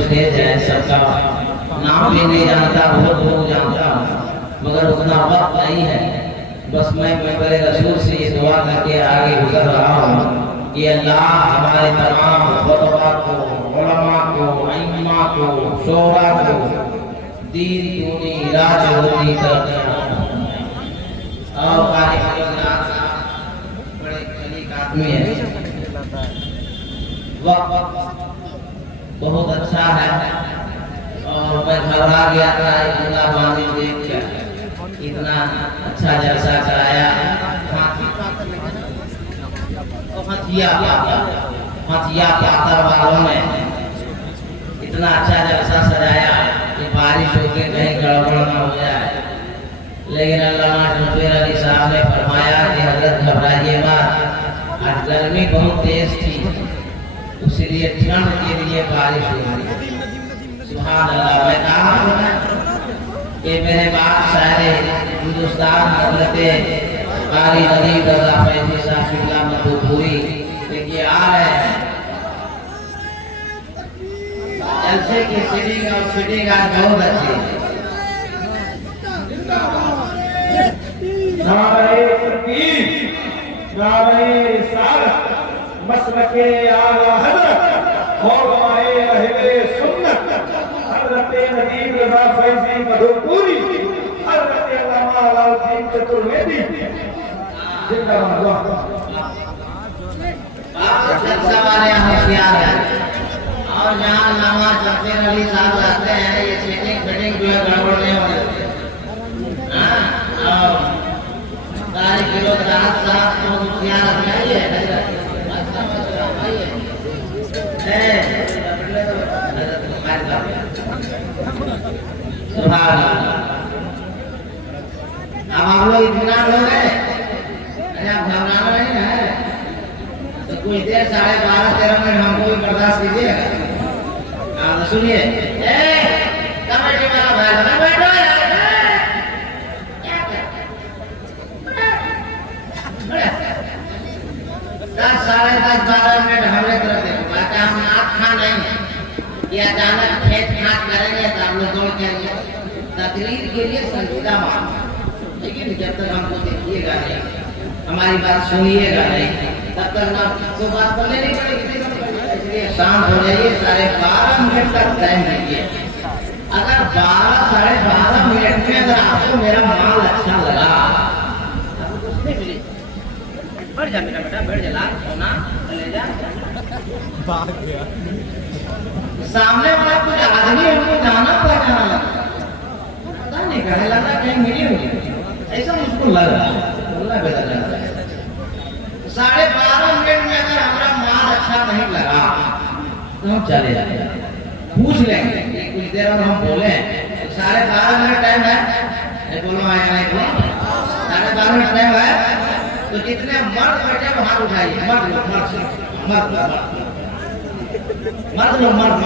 Stage है सबका नाम भी नहीं जानता, बहुत लोग जानता मगर उतना वक्त नहीं है। बस मैं मेरे रसूल से ये दुआ करके आगे गुजर रहा हूँ कि अल्लाह हमारे तमाम खुतबा को, उलमा को, इमाम को, शोरा को दीन दूनी राज होनी और बड़े खलीक आदमी है। वक्त बहुत अच्छा है और मैं घबरा गया था इतना पानी देख कर, इतना अच्छा जलसा कराया। हथिया पातर वालों ने इतना अच्छा जलसा सजाया कि बारिश होकर कहीं गड़बड़ न हो जाए। लेकिन अल्लामा शफीर अली साहब ने फरमाया कि हजरत घबराइए मत, आज गर्मी बहुत तेज थी इसलिए ठंड के लिए बारिश हुई। सुभान अल्लाह। मैं कहा कि मेरे बाप सारे हिंदुस्तान हजरत कारी नदी रजा फैजी साहब शिमला मधुपुरी देखिए आ रहे हैं। जलसे की सीटिंग और फिटिंग आज बहुत अच्छी है। नारे तकबीर, नारे रिसालत, मसलके आला हज़रत मौलाए अहले सुन्नत हज़रत नदीम रज़ा फैज़ी मधुपुरी, हज़रत अल्लामा अलाउद्दीन चतुर्वेदी जिंदाबाद। जलसा वाले होशियार हैं और जहाँ अल्लामा शफीर अली साहब रहते हैं ये सीटिंग फिटिंग जो है गड़बड़ नहीं होने देते। और सारे किलो राहत साहब को होशियार चाहिए। अब हम लोग इतना लोग हैं, अरे आप घबराना नहीं है तो कुछ देर 12:30-13 मिनट हमको भी बर्दाश्त कीजिएगा। हाँ सुनिए, कमेटी वाला भाई बना बैठो यार, क्या कर 10, 10:30-12 मिनट हमारे तरफ देखो। बाकी हम आँख नहीं है कि अचानक खेत खात करेंगे तो हम लोग दौड़ के तकरीर के लिए संजीदा मान, लेकिन जब तक हमको देखिएगा नहीं, हमारी बात सुनिएगा नहीं, तब तक ना तो बात करने नहीं पड़ेगी। इसलिए शांत हो जाइए। 12:30 मिनट तक टाइम दीजिए। अगर 12-12:30 मिनट में अगर आपको मेरा माल अच्छा लगा बढ़ जा मेरा बेटा, बढ़ जा, सोना ले जा। सामने वाला कुछ आदमी हमको जाना पहचाना लगा, पता नहीं कहने लगा कहीं मिली हुई, ऐसा मुझको लग रहा है। बोलना बेटा लग रहा है 12:30 मिनट में अगर हमारा माल अच्छा नहीं लगा तो हम चले जाएंगे, पूछ लेंगे कि कुछ देर और हम बोले 12:30 मिनट टाइम है, बोलो आया नहीं बोलो 12:30 मिनट टाइम है तो जितने मर्द बैठे वो हाथ उठाइए। मर्द लो, मर्द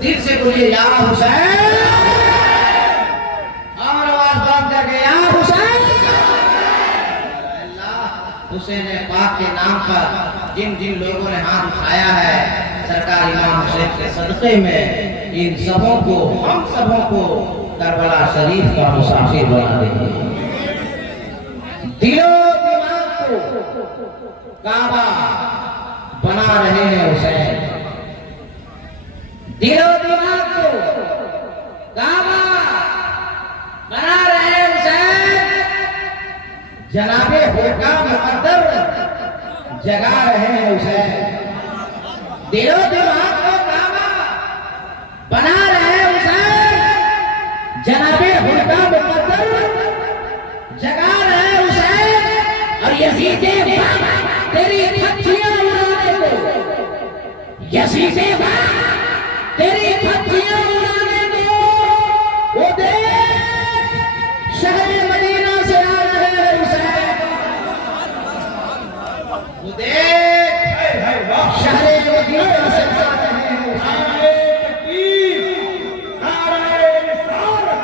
दिल से बोलिए या हुसैन, और आवाज बंद करके या हुसैन। अल्लाह हुसैन पाक के नाम पर जिन जिन लोगों ने हाथ उठाया है सरकार इमाम हुसैन के सदक़े में, इन सबों को, हम सबों को करबला शरीफ का मुसाफिर बना देंगे। दिलो दिमाग को काबा बना रहे हैं हुसैन, दिलो दिमाग को काबा बना रहे हैं हुसैन, जनाबे होका मुक़द्दर जगा रहे हैं हुसैन। दिलो दिमाग को काबा बना रहे हैं हुसैन, जनाबे होका मुक़द्दर जगा रहे हैं हुसैन। और यजीदे तेरी खच्चियां उड़ाने को, यजीदे तेरी खच्चियां उड़ाने को वो देख शहर मदीना से आ रहे हैं हुसैन, वो देख शहर मदीना से आ रहे हैं हुसैन। नारे रिसालत,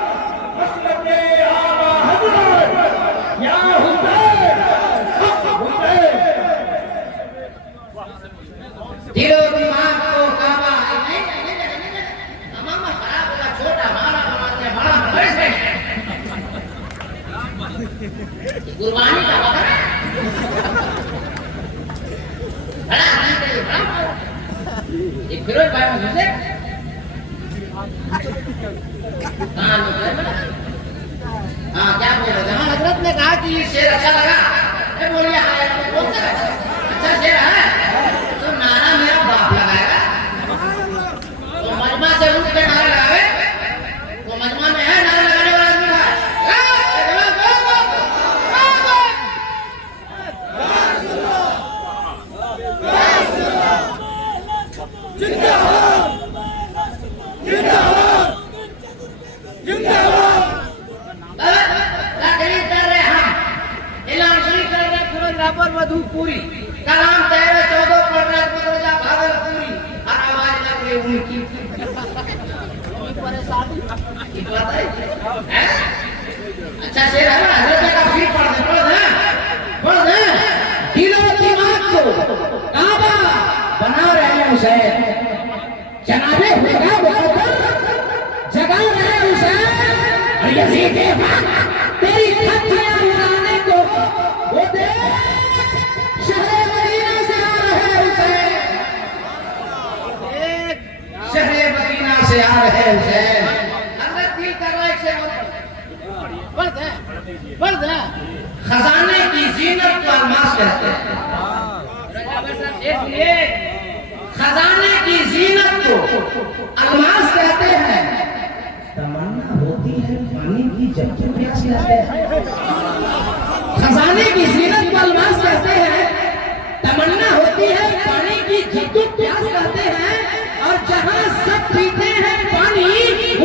मसलके आला हज़रत कुर्बानी का बकरा बड़ा आदमी के लिए बड़ा एक फिरोज भाई में घुसे कहाँ लोग गए बड़ा हाँ क्या बोल रहे थे हाँ हजरत ने कहा कि ये शेर अच्छा लगा मैं बोलिए हाँ यार कौन सा अच्छा शेर है तो नारा मेरा बाप लगाएगा तो मजमा से उठ के नारा लगावे तो मजमा में है नारा लगाने वाला आदमी का मधु पूरी कलाम तेरे 14 पढ़ रहे गुजरा भागल पूरी और आवाज लग रही उनकी परेशानी की बात है अच्छा शेर है ना हजरत का फिर पढ़ दे दिलो दिमाग को काबा बना रहे हुसैन जनाबे होगा मुकद्दर जगा रहे हुसैन और यजीद तेरी खच्चियां उड़ाने को वो दे शहरे मदीना से आ रहे हुसैन हजरत दिल कर रहा है बढ़ दे खजाने की जीनत को अलमास कहते हैं खजाने की जीनत को अलमास कहते हैं तमन्ना होती है पानी की जब प्यास लगती है खजाने की जीनत को अलमास कहते हैं तमन्ना होती है पानी की जब प्यास कहते हैं और जहां सब पीते हैं पानी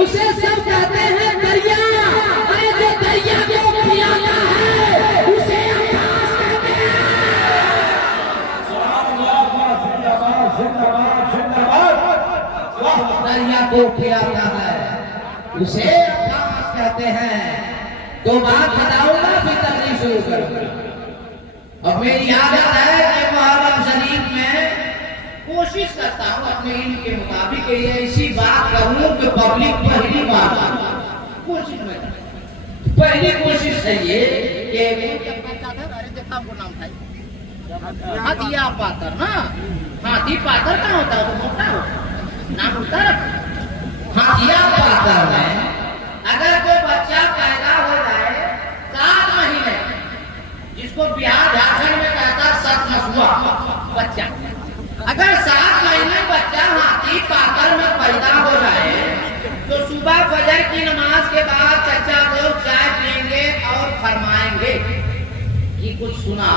उसे सब कहते हैं दरिया अरे जो दरिया को पियाता है उसे अब्बास कहते हैं दरिया को पियाता है उसे अब्बास कहते हैं तो बात बताऊंगा फिर तकलीफ शुरू करूंगा अब मेरी आदत है कि मुहर्रम शरीफ में कोशिश करता हूँ अपने इल्म के मुताबिक ये ऐसी बात कहूँ कि पब्लिक पहली बार कोशिश में पहली कोशिश है ये कि हाथिया पातर ना हाथी पातर कहाँ होता है तो मोटा हो नाम होता है हाथिया पातर में अगर कोई बच्चा पैदा हो जाए 7 महीने जिसको बिहार झारखंड में कहता है सत मसुआ बच्चा अगर 7 महीने बच्चा हाथी पाकर में पैदा हो जाए तो सुबह फजर की नमाज के बाद चचा लोग चाय पिएंगे और फरमाएंगे कि कुछ सुना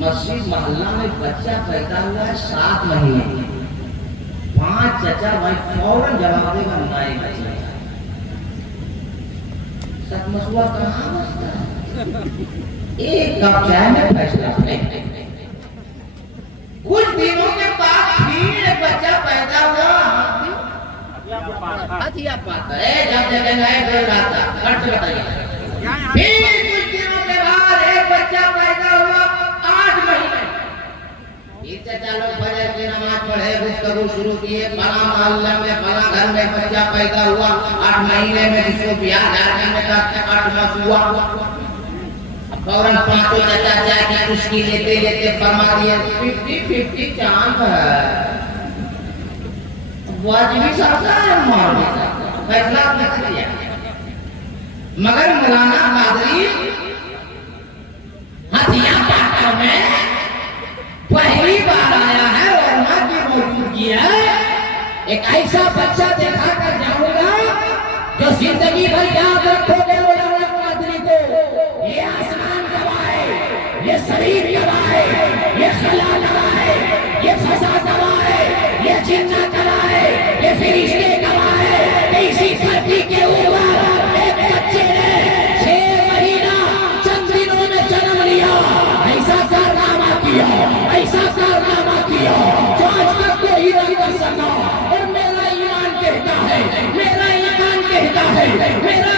मस्जिद मोहल्ला में बच्चा पैदा हुआ है 7 महीने 5 चचा भाई फौरन जवाब देगा नहीं बच्चा सत मसुआ कहाँ बचता है एक कप चाय में फैसला कुछ दिनों के बाद फिर एक बच्चा पैदा हुआ हाथिया पातर जब जगह खर्च बताइए फिर कुछ दिनों के बाद एक बच्चा पैदा हुआ 8 महीने फिर चाचा लोग फजर की नमाज पढ़े गुफ्तगू शुरू किए फला मोहल्ला में फला घर में बच्चा पैदा हुआ 8 महीने में जिसको बिहार झारखंड में 8 मास हुआ फौरन 5 चचा चाय की चुस्की लेते लेते फरमा दिए 50-50 चांद है वाजिबी सकता है मार भी सकता फैसला नहीं किया मगर मौलाना कादरी हाथिया पाकर में पहली बार आया है और मां की मौजूदगी है एक ऐसा बच्चा देखा कर जाऊंगा जो जिंदगी भर याद रखोगे मौलाना कादरी को ये आसमान गवाए ये शरीर गवाए ये खला गवाए ये फसा गवाए ये जिन्ना गवाए ये फरिश्ते गवाए इसी धरती के ऊपर एक बच्चे ने 6 महीना चंद दिनों में जन्म लिया ऐसा कारनामा किया जो आज तक कोई नहीं कर सका और मेरा ईमान कहता है मेरा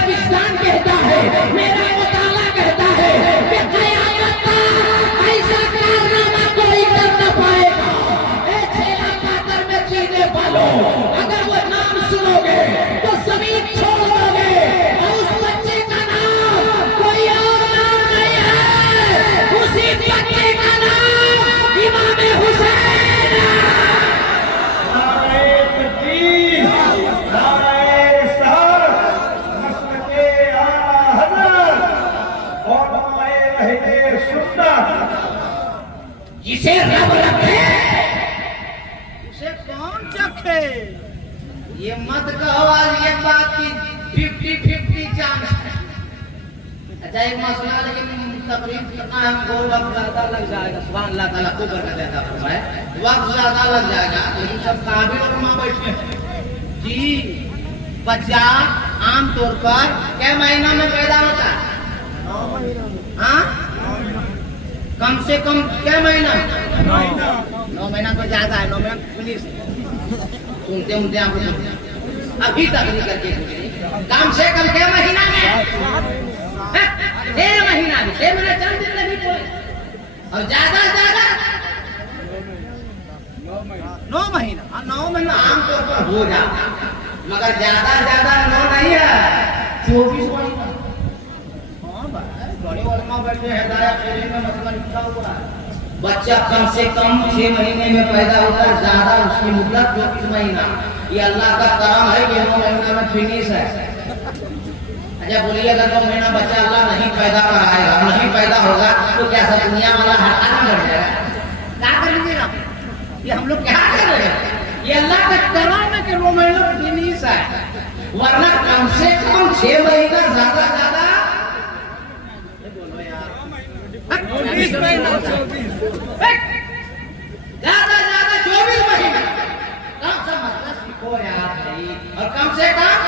विज्ञान कहता है मेरा मुताला कहता है कि क़यामत तक ऐसा कारनामा कोई कर न पाएगा। छेला पातर में जीने वालों अगर वो नाम अच्छा एक मसला, लेकिन तकरीब करना हमको वक्त ज्यादा लग जाएगा। सुभान अल्लाह ताला को बरकत देता फरमाए, वक्त ज्यादा लग जाएगा, लेकिन सब काबिल उलमा बैठे हैं जी। बच्चा आमतौर पर क्या महीना में पैदा होता है? 9 महीना। हाँ, कम से कम क्या महीना? 9 महीना तो ज्यादा है। 9 महीना पुलिस सुनते आप अभी तकरीर करके कम से कम क्या महीना में? 6 महीना में। 6 महीना चंद दिन नहीं कोई, और ज्यादा से ज्यादा 9 महीना। 9 महीना आमतौर पर हो जाता, मगर ज्यादा से ज्यादा 9 नहीं है, 24 महीना। हाँ भाई, बड़े उलमा बैठे हैं, हिदायत में मसला लिखा हुआ है। बच्चा कम से कम 6 महीने में पैदा होता है, ज्यादा उसकी मुद्दत 24 महीना। ये अल्लाह का करम है कि 9 महीना में फिनिश है। अच्छा बोलिए, अगर 9 महीना बच्चा अल्लाह नहीं पैदा कराएगा, नहीं पैदा होगा, तो क्या सब दुनिया वाला हड़ताल कर जाएगा? क्या कर लीजिएगा? ये हम लोग क्या कर रहे हैं? ये अल्लाह का करम है कि 9 महीना फिनिश है, वरना कम से कम 6 महीना, ज्यादा ज्यादा बोलो यार 24 महीना, ज्यादा ज्यादा 24 महीना। कम से मतलब सीखो यार भाई, और कम से कम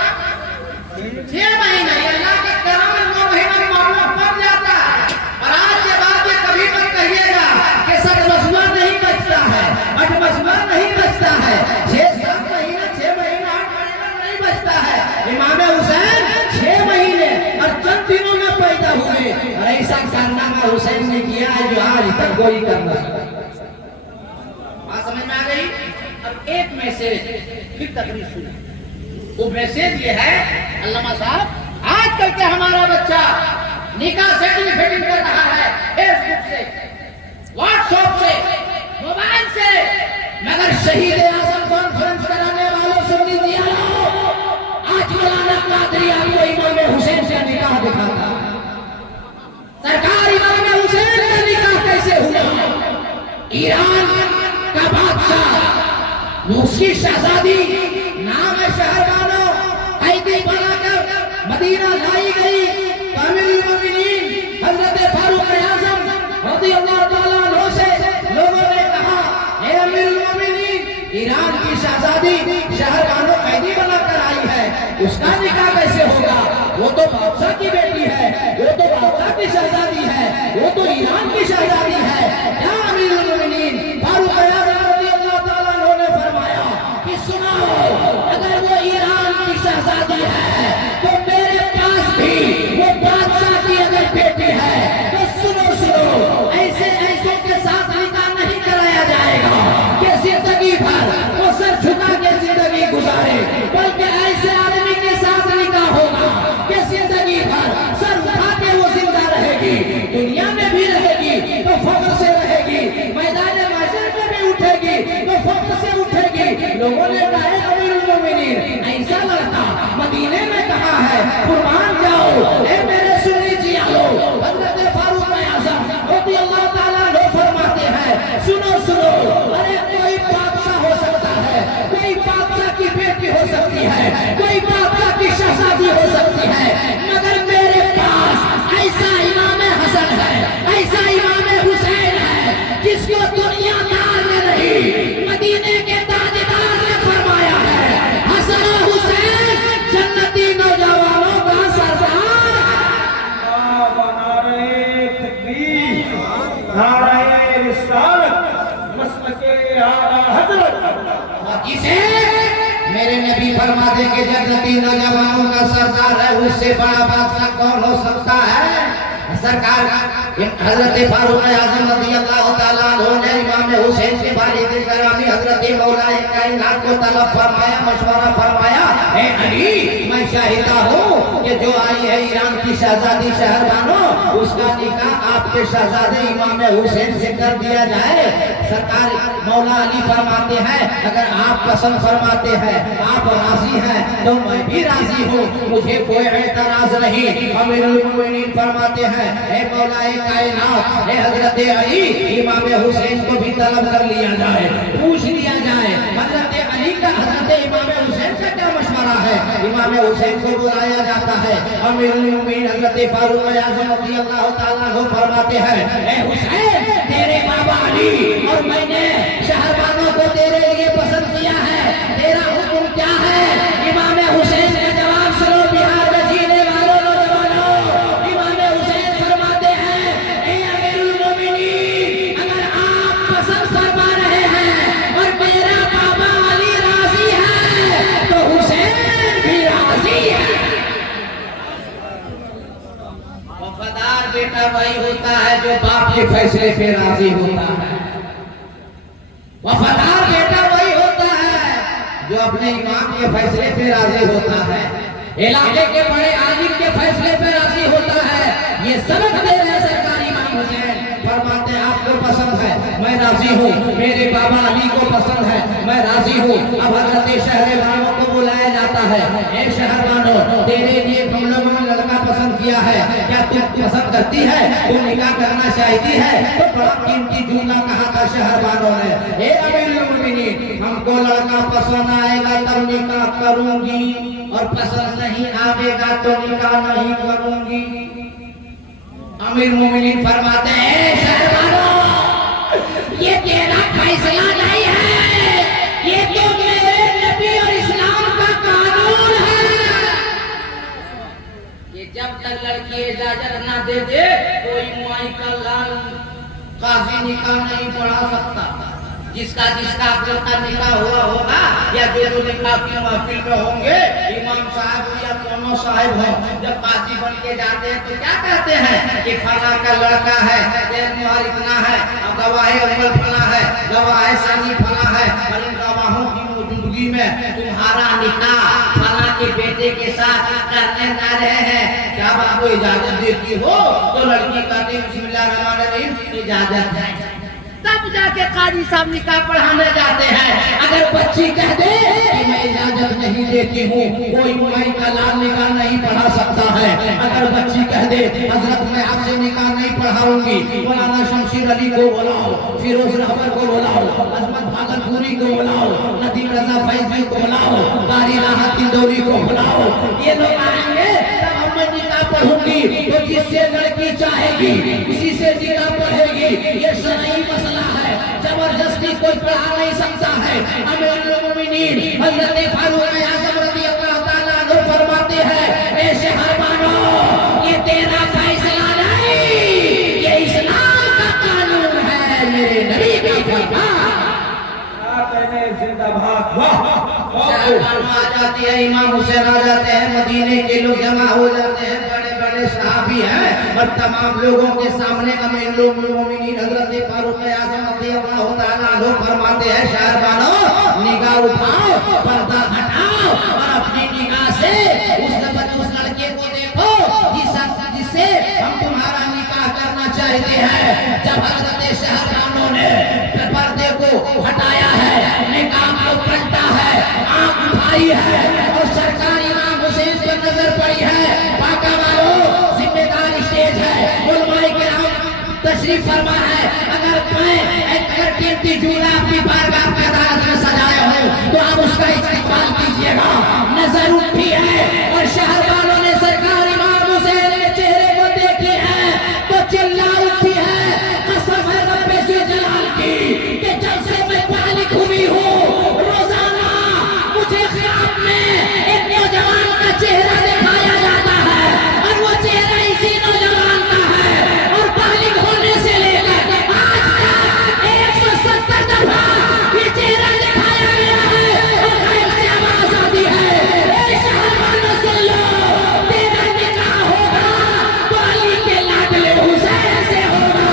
6 महीना। ये अल्लाह के करम में 9 महीना मालूम पड़ जाता है। और आज के बाद ये कभी मत कहिएगा कि सच मसला नहीं बचता है, अट मसला नहीं बचता है। 6-7 महीना, 6 महीना, 8 महीना नहीं बचता है। इमाम हुसैन 6 महीने और चंद दिनों में पैदा हुए, और ऐसा कारनामा हुसैन ने किया है जो आज तक कोई कर न सका। बात समझ में आ गई? अब एक मैसेज फिर तकरीर सुना। वो मैसेज ये है, अल्लामा साहब, आजकल के हमारा बच्चा निकाह सर्टिफिकेट कर रहा है फेसबुक से, व्हाट्सएप से, मोबाइल से, मगर शहीद आजम कॉन्फ्रेंस कराने वालों से लीजिए, आज मौलाना कादरी आपको इमाम हुसैन से निकाह दिखाता। सरकार इमाम हुसैन का निकाह कैसे हुआ? ईरान का बादशाह, उसकी शहजादी, नाम है शहरबानो, कैदी बनाकर मदीना लाई गई। अमीरुल मोमिनीन हजरत फारूक आजम रज़ियल्लाहु ताला अन्हु से लोगों ने कहा, हे अमीरुल मोमिनीन, ईरान की शहजादी शहरबानो कैदी बनाकर आई है, उसका निकाह कैसे होगा? वो तो बादशाह की बेटी है, वो तो बादशाह की शहजादी है, वो तो ईरान की शहजादी है। क्या अमीरुल मोमिनीन फारूक आजम रज़ियल्लाहु ताला अन्हु ने फरमाया कि सुनो, अगर वो ईरान की शहजादी है तो मेरे पास भी वो बादशाह की अगर बेटी है, तो सुनो सुनो, ऐसे ऐसों के साथ निकाह नहीं कराया जाएगा कि जिंदगी भर वो सर झुका के जिंदगी गुजारे, बल्कि ऐसे आदमी के साथ निकाह होगा कि जिंदगी भर सर उठा के वो जिंदा रहेगी, दुनिया में भी रहेगी तो फख्र से रहेगी, मैदान महशर में भी उठेगी तो फख्र से उठेगी। लोगों ने कहा, अमीरुल मोमिनीन, ऐसा लड़का मदीने में कहा है, कुर्बान जाओ। ए मेरे सुन्नी जियालो, हजरत फारूक आजम रज़ियल्लाहु ताला अन्हु फरमाते हैं, सुनो सुनो, अरे कोई बादशाह हो सकता है, कोई बादशाह की बेटी हो सकती है, कोई बादशाह की शहजादी हो सकती है, मगर मेरे पास ऐसा इमाम हसन है, ऐसा इमाम हुसैन है, जिसको दुनियादार ने नहीं, मदीने के ताजदार ने फरमाया है, हसन हुसैन जन्नती नौजवानों का सरदार। नारे तकबीर, नारे रिसालत, मसलके आला हज़रत। इसे मेरे नबी फरमा देंगे जन्नती नौजवानों का सरदार है, उससे बड़ा बादशाह कौन हो सकता है? सरकार हजरत फारूक आजम रज़ियल्लाहु ताला अन्हु ने इमाम हुसैन के वालिद गिरामी हजरत मौलाए कायनात को तलब फरमाया, मशवरा फरमाया, हे अली, मैं चाहता हूँ कि जो आई है ईरान की शहजादी शहरबानो, उसका निकाह आपके शहजादे इमाम हुसैन से कर दिया जाए। सरकार मौला अली फरमाते हैं, अगर आप पसंद फरमाते हैं, आप राजी हैं, तो मैं भी राजी हूँ, मुझे कोई एतराज नहीं। अमीरुल मोमिनीन फरमाते हैं, हे मौलाए कायनात, हे हजरत अली, इमाम हुसैन को भी तलब कर लिया जाए, पूछ लिया जाए, हजरत अली का, हजरत इमाम हुसैन का क्या मशवरा रहा है। इमाम हुसैन को बुलाया जाता है। अमीरुल मोमिनीन हजरत फारूक आज़म रज़ियल्लाहु ताला अन्हु फरमाते हैं, ए हुसैन, तेरे बाबा अली और मैंने शहरबानों को तेरे लिए पसंद किया है, तेरा हुक्म क्या है? इमाम हुसैन का जवाब सुनो बिहार में जीने वालों नौजवानों। इमाम हुसैन फरमाते हैं, ए अमीरुल मोमिनीन, अगर आप पसंद फरमा रहे हैं और मेरा बाबा अली राजी है तो हुसैन भी राजी है। वफादार बेटा वही होता है जो बाप के फैसले पे राजी होता है। वफादार बेटा वही होता है जो अपने इमाम के फैसले पे राजी होता है, इलाके के बड़े आलिम के फैसले पे राजी होता है। ये सबक दे रहे हैं सरकार इमाम हुसैन। फरमाते हैं आपको पसंद है, मैं राजी हूँ, मेरे बाबा अली को पसंद है, मैं राजी हूँ। अब हजरत शहरबानों को बुलाया जाता है, ए शहरबानों, तेरे लिए हम लोगों ने लड़का पसंद किया है, क्या तू पसंद करती है? तू निकाह करना चाहती है? तो बड़ा कीमती जुमला कहा था शहरबानों ने, ए अमीरुल मोमिनीन, हमको लड़का पसंद आएगा तब निकाह करूंगी, और पसंद नहीं आवेगा तो निकाह नहीं करूंगी। अमीर मोमिनीन फरमाते हैं, शहरबानों, ये तेरा फैसला नहीं है, ये तो मेरे नबी और इस्लाम का कानून है कि जब तक लड़की इजाजत ना दे दे कोई मुआई का लाल काजी निकाह नहीं पढ़ा सकता। जिसका अब्दुल का निकाह हुआ होगा या जो निकाह की महफिल में होंगे, इमाम साहब या कोनो साहिब हो, जब काजी बन के जाते हैं तो क्या कहते हैं कि फला का लड़का है, मुहर इतना है, अब गवाह अव्वल फला है, गवाह सानी फला है, और इन गवाहों की मौजूदगी में तुम्हारा निकाह फला के बेटे के साथ करने जा रहे हैं, क्या आपको इजाजत देती हो? तो लड़की कहती है बिस्मिल्लाहिर्रहमानिर्रहीम, इजाजत है। तब जाके काजी साहब निकाह पढ़ाने जाते हैं। अगर बच्ची कह दे कि मैं इजाजत नहीं देती हूँ, कोई मुआई का लाल निकाह नहीं पढ़ा सकता है। अगर बच्ची कह दे हजरत मैं आपसे निकाह नहीं पढ़ाऊंगी, मौलाना शमशीर अली को बुलाओ, फिरोज रहबर को बुलाओ, अजमत भागलपुरी को बुलाओ, नदीम रजा फैजी को बुलाओ, बारी राहत इंदौरी को बुलाओ, ये लोग आएंगे तब मैं निकाह पढ़ूंगी। तो जिससे लड़की चाहेगी उसी से निकाह पढ़ेगी। ये शरई मसला है, जबरदस्ती कोई पढ़ा नहीं सकता है। अमीरुल मोमिनीन हजरत फारूक आज़म रज़ियल्लाहु ताला अन्हु फरमाते हैं, ए शहरबानों, ये तेरा फैसला नहीं, ये इस्लाम का कानून है, मेरे नबी का फरमान। शहरबानों आ जाती है, इमाम हुसैन आ जाते हैं, मदीने के लोग जमा हो जाते हैं, बड़े बड़े सहाबी हैं, और तमाम लोगों के सामने अमीरुल मोमिनीन हजरत फारूक आज़म रज़ियल्लाहु ताला अन्हु फरमाते हैं, शहरबानों, निगाह उठाओ, पर्दा हटाओ और अपनी निगाह से उस लड़के को देखो जिससे हम तुम्हारा निकाह करना चाहते हैं। जब हजरत शहरबानों ने पर्दे को हटाया है, निकाह को पलटा है, आंख उठाई है और सरकार इमाम हुसैन पर नजर पड़ी है। बाका वालों, जिम्मेदार स्टेज है, उलमाए किराम तशरीफ फरमा है। अगर कीमती जूना अपनी बारगाह में अदालत में सजाया हो तो आप उसका इस्तेमाल कीजिएगा। नजर उठी है और शहर वालों ने सरकार इमाम हुसैन के चेहरे को देखी है तो चिल्ला उठी है, कसम है रब्बे से जलाल की कि जब से मैं बालिग हुई हूँ, रोजाना मुझे ख्वाब में एक नौजवान का चेहरा दिखाया जाता है और वो चेहरा इसी नौजवान का है, और बालिग होने से लेकर आज तक 170 दफा ये चेहरा दिखाया गया है और गैर से आवाज आती है, ए शहरबानों सुन लो, तेरा निकाह होगा तो अली के लाडले हुसैन से होगा।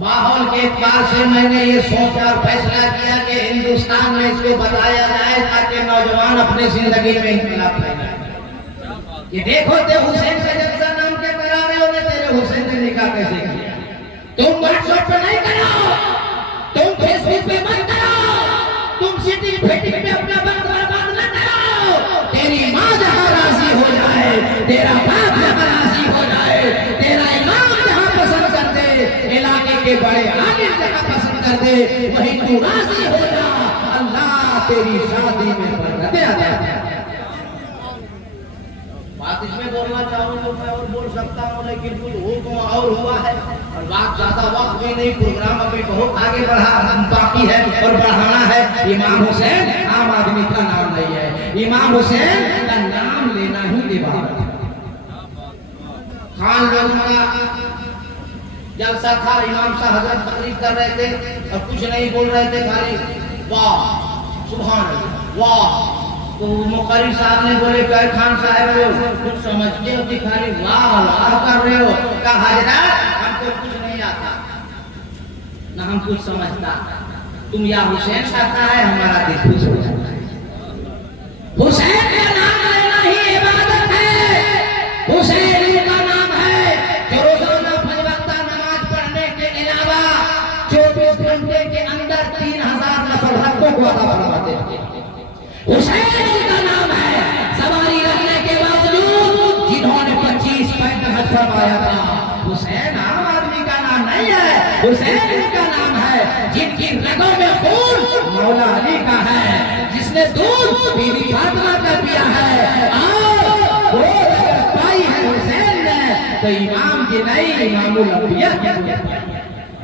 माहौल के एतबार से मैंने ये सोचा और फैसला किया कि हिंदुस्तान में इसको बताया जाए ताकि नौजवान अपने जिंदगी में इनकलाब लाए कि देखो ते हुसैन का जलसा नाम के करा रहे हो, तेरे हुसैन ने निकाह कैसे किया। तुम व्हाट्सएप पे नहीं करो, तुम फेसबुक पे मत करो, तुम सिटिंग फिटिंग पे अपना बंद दे, वही तू राजी हो जा, अल्लाह तेरी शादी में बरकतें अता करे। बात इसमें बोलना चाहूँ तो मैं और बोल सकता हूँ, लेकिन कुछ हुक्म और हुआ है और बात ज्यादा वक्त भी नहीं, प्रोग्राम अभी बहुत आगे बाकी है और बढ़ाना है। इमाम हुसैन आम आदमी का नाम नहीं है, इमाम हुसैन का नाम लेना ही इबादत है। खान लोगों का जलसा था, इमाम साहब हजरत तकरीर कर रहे थे और कुछ नहीं बोल रहे थे, खाली वाह सुभान अल्लाह वाह। तो मुकर्री साहब ने बोले क्या खान साहब हो, कुछ समझते हो कि खाली वाह वाह कर रहे हो? कहा हजरत हमको कुछ नहीं आता ना हम कुछ समझता, तुम या हुसैन कहता है हमारा दिल खुश हो जाता है। हुसैन का नाम लेना ही इबादत है। हुसैन का नाम है जो रोजाना 5 वक्त नमाज पढ़ने के अलावा 24 घंटे के अंदर 3000 नफल रखों को अदा फरमाते हैं। हुसैन का नाम है सवारी रखने के बावजूद जिन्होंने 25 पैंट हज फरमाया था। हुसैन आम आदमी का नाम नहीं है, हुसैन का नाम है जिनकी रगों में खून मौला अली का है, जिसने दूध बीबी फातिमा का पिया है। वो अगर पाई है हुसैन ने तो इमाम की नहीं, इमामुल अंबिया की।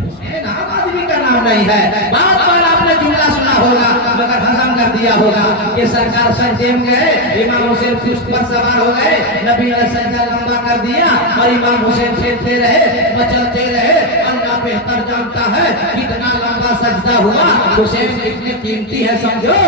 हुसैन आम आदमी का नाम नहीं है। बात बार आपने जुमला सुना होगा मगर हजम कर दिया होगा कि सरकार सजदे में गए, इमाम हुसैन उस पर सवार हो गए, नबी ने सजदा लंबा कर दिया और इमाम हुसैन चलते रहे, मचलते रहे। अल्लाह बेहतर जानता है कितना लंबा सजदा हुआ। हुसैन कितने कीमती है समझो,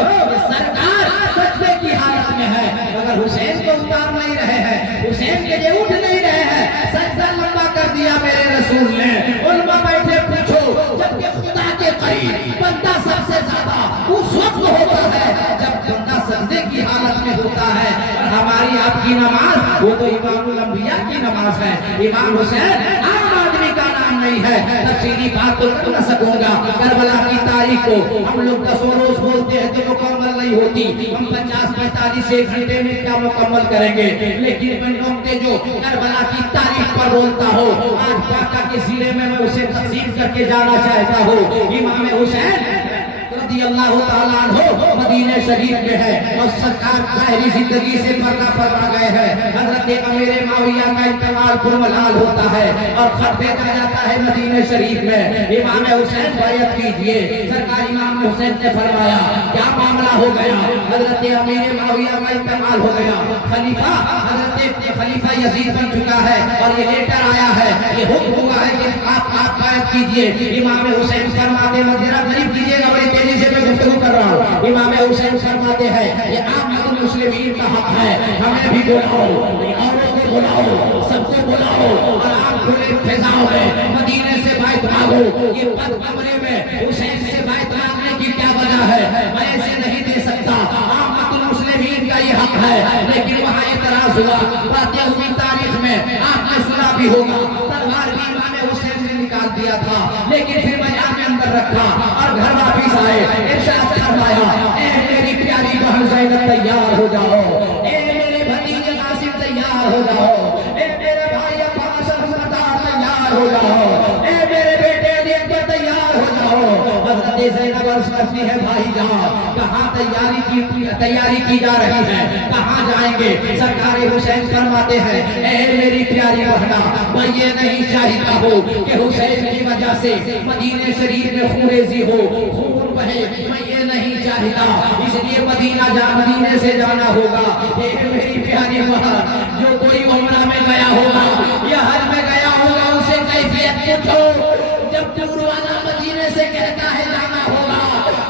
सरकार सजदे की हालत में है मगर हुसैन को उतार नहीं रहे हैं, हुसैन के लिए उठ नहीं रहे हैं। सजदा लंबा कर दिया मेरे रसूल ने। उलमा बैठे पूछो, जबकि खुदा के करीब बंदा सबसे ज्यादा उस वक्त होता है जब बंदा सजदे की हालत में होता है। और हमारी आपकी नमाज वो तो इमामुल अंबिया की नमाज है। इमाम हुसैन आम आदमी का नाम नहीं है। तफसीली बात तो कर न सकूंगा। करबला की तारीख को हम लोग 10 रोज बोलते हैं तो मुकम्मल नहीं होती, हम 50-45 एक घंटे में क्या मुकम्मल करेंगे। लेकिन मैं जो करबला की तारीख पर बोलता हो, आज ढाका के जिले में मैं उसे तकसीम करके जाना चाहता हूँ। इमाम हुसैन रज़ियल्लाहु ताला अन्हु मदीने शरीफ में है और सरकार ज़ाहिरी जिंदगी से पर्दा फरमा गए हैं। हजरत अमीर माविया का इंतकाल पुरमलाल होता है और खत भेजा जाता है मदीने शरीफ में, इमाम हुसैन बैअत कीजिए। सरकार इमाम हुसैन ने फरमाया क्या मामला हो गया? हजरत अमीर माविया का इंतकाल हो गया, खलीफा हजरत खलीफा यजीद बन चुका है और ये लेटर आया है, ये हुक्म हुआ है कि आप बैअत कीजिए। इमाम हुसैन फरमाते हैं, जरा गरीब कीजिएगा, बड़ी तेजी से मैं गुफ्तगू कर रहा हूँ। इमाम हुसैन फरमाते हैं ये आम मुस्लिमीन का हक है, हमें भी बुलाओ, औरों को बुलाओ, सबको बुलाओ और आप खुले फिजाओं में मदीने से बैत मांगो। ये बंद कमरे में हुसैन से बैत मांगने की क्या वजह है? मैं ऐसे नहीं दे सकता, आम मुस्लिमीन का ये हक है। लेकिन वहाँ एतराज हुआ, बातें हुई तारीख में, आपने सुना भी होगा, तलवार भी इमाम हुसैन ने निकाल दिया था, लेकिन फिर बाजार में अंदर रखा और घर वापिस आए। इरशाद फरमाया, ए मेरी प्यारी बहन ज़ैनब तैयार हो जाओ, ए मेरे भतीजे कासिम तैयार हो जाओ, ए मेरे भाई अब्बास अहमदार तैयार हो जाओ, ए मेरे बेटे अली तैयार हो जाओ। हज़रत ज़ैनब अर्ज़ करती है भाईजान कहाँ तैयारी की जा रही है, कहाँ जाएंगे? सरकार हुसैन फरमाते हैं ए मेरी प्यारी बहना, मैं ये नहीं चाहता हूँ कि हुसैन की वजह से मदीने शरीफ में खूरेजी हो, खून बहे, मैं ये नहीं चाहता, इसलिए मदीने से जाना होगा। ए मेरी प्यारी बहन, जो कोई उम्रा में गया होगा या हज में गया होगा उसे कैफियत पूछो। जब वाला मदीने से कहता है जाना होगा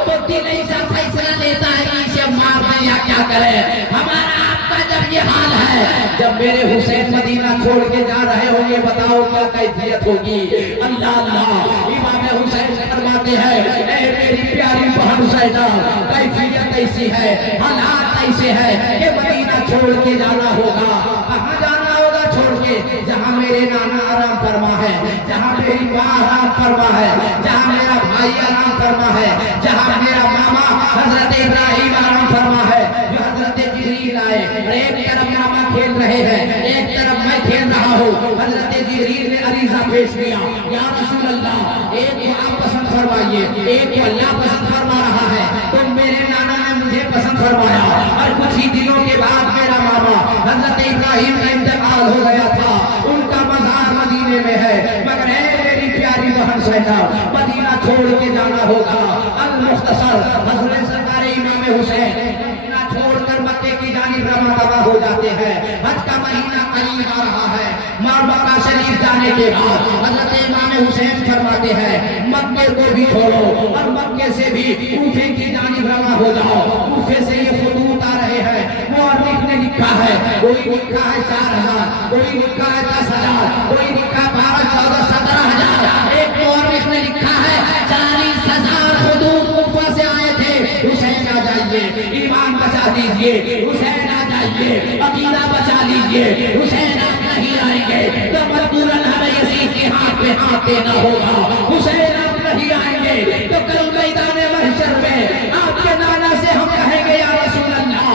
तो दिल ऐसा फैसला लेता है कि इसे मार दे या क्या करे। हमारा आपका जब ये हाल है, जब मेरे हुसैन मदीना छोड़ के जा रहे होंगे, बताओ क्या कैफियत होगी? अल्लाह अल्लाह। इमाम हुसैन फरमाते हैं ए मेरी प्यारी बहन ज़ैनब, कैफियत ऐसी है, हालात ऐसे है कि मदीना छोड़ के जाना होगा। कहाँ जाना होगा छोड़ के? जहाँ मेरे नाना आराम फरमा है, जहाँ मेरी माँ आराम फरमा है, जहाँ मेरा भाई आराम फरमा है, जहाँ मेरा मामा हजरत इब्राहिम आराम फरमा है, जो हजरत जिब्रील आए और एक तरफ मामा खेल रहे हैं, एक तरफ मैं खेल रहा हूँ। हजरत जिब्रील ने अरीज़ा पेश किया, या रसूल अल्लाह, एक आप पसंद फरमाइए, एक को अल्लाह पसंद फरमा रहा है, तो मेरे नाना ने मुझे पसंद फरमाया, और कुछ ही दिनों के बाद मेरा मामा हजरत इब्राहिम का इंतकाल हो गया था, उनका मज़ार मदीने में है, मगर है मेरी प्यारी बहन ज़ैनब, मदीना छोड़ के जाना होगा। अल मुख्तसर हज़रत सरकार इमाम हुसैन मदीना छोड़कर मक्के की जानिब रवाना हो जाते हैं। हज का महीना करीब आ रहा है, मक्का शरीफ जाने के बाद हजरत इमाम हुसैन फरमाते हैं मक्के को भी छोड़ो और मक्के से भी कूफे की जानिब रवाना हो जाओ। कूफे से ये खुतूत आ रहे हैं, मुअर्रिख ने लिखा है, कोई लिखा है 4000, कोई लिखा है 10,000, कोई लिखा 12, 14, 17,000, एक मुअर्रिख ने लिखा है 40,000 खुतूत कूफा से आए थे। हुसैन आ जाइए, ईमान बचा दीजिए, हुसैन आ जाइए, अकीदा बचा लीजिए, हुसैन आप नहीं आएंगे तो मजबूरन हमें यजीद के हाथ पे हाथ देना होगा। हुसैन आप नहीं आएंगे तो कल मैदान महशर में आपके नाना से हम कहेंगे या रसूल अल्लाह,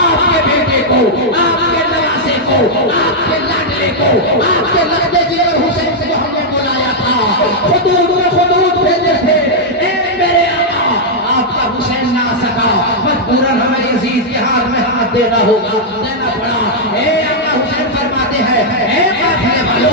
आपके बेटे को, आपके नवासे को, आपके लाडले को, आपके लगते जिगर हुसैन को हमने बुलाया था, खुदूद में खुदूद भेजे थे, मेरे आका आपका हुसैन ना सका, मजबूरन हमें यजीद के हाथ में हाथ देना होगा, देना पड़ा। आका हुसैन फरमाते हैं काफिले वालों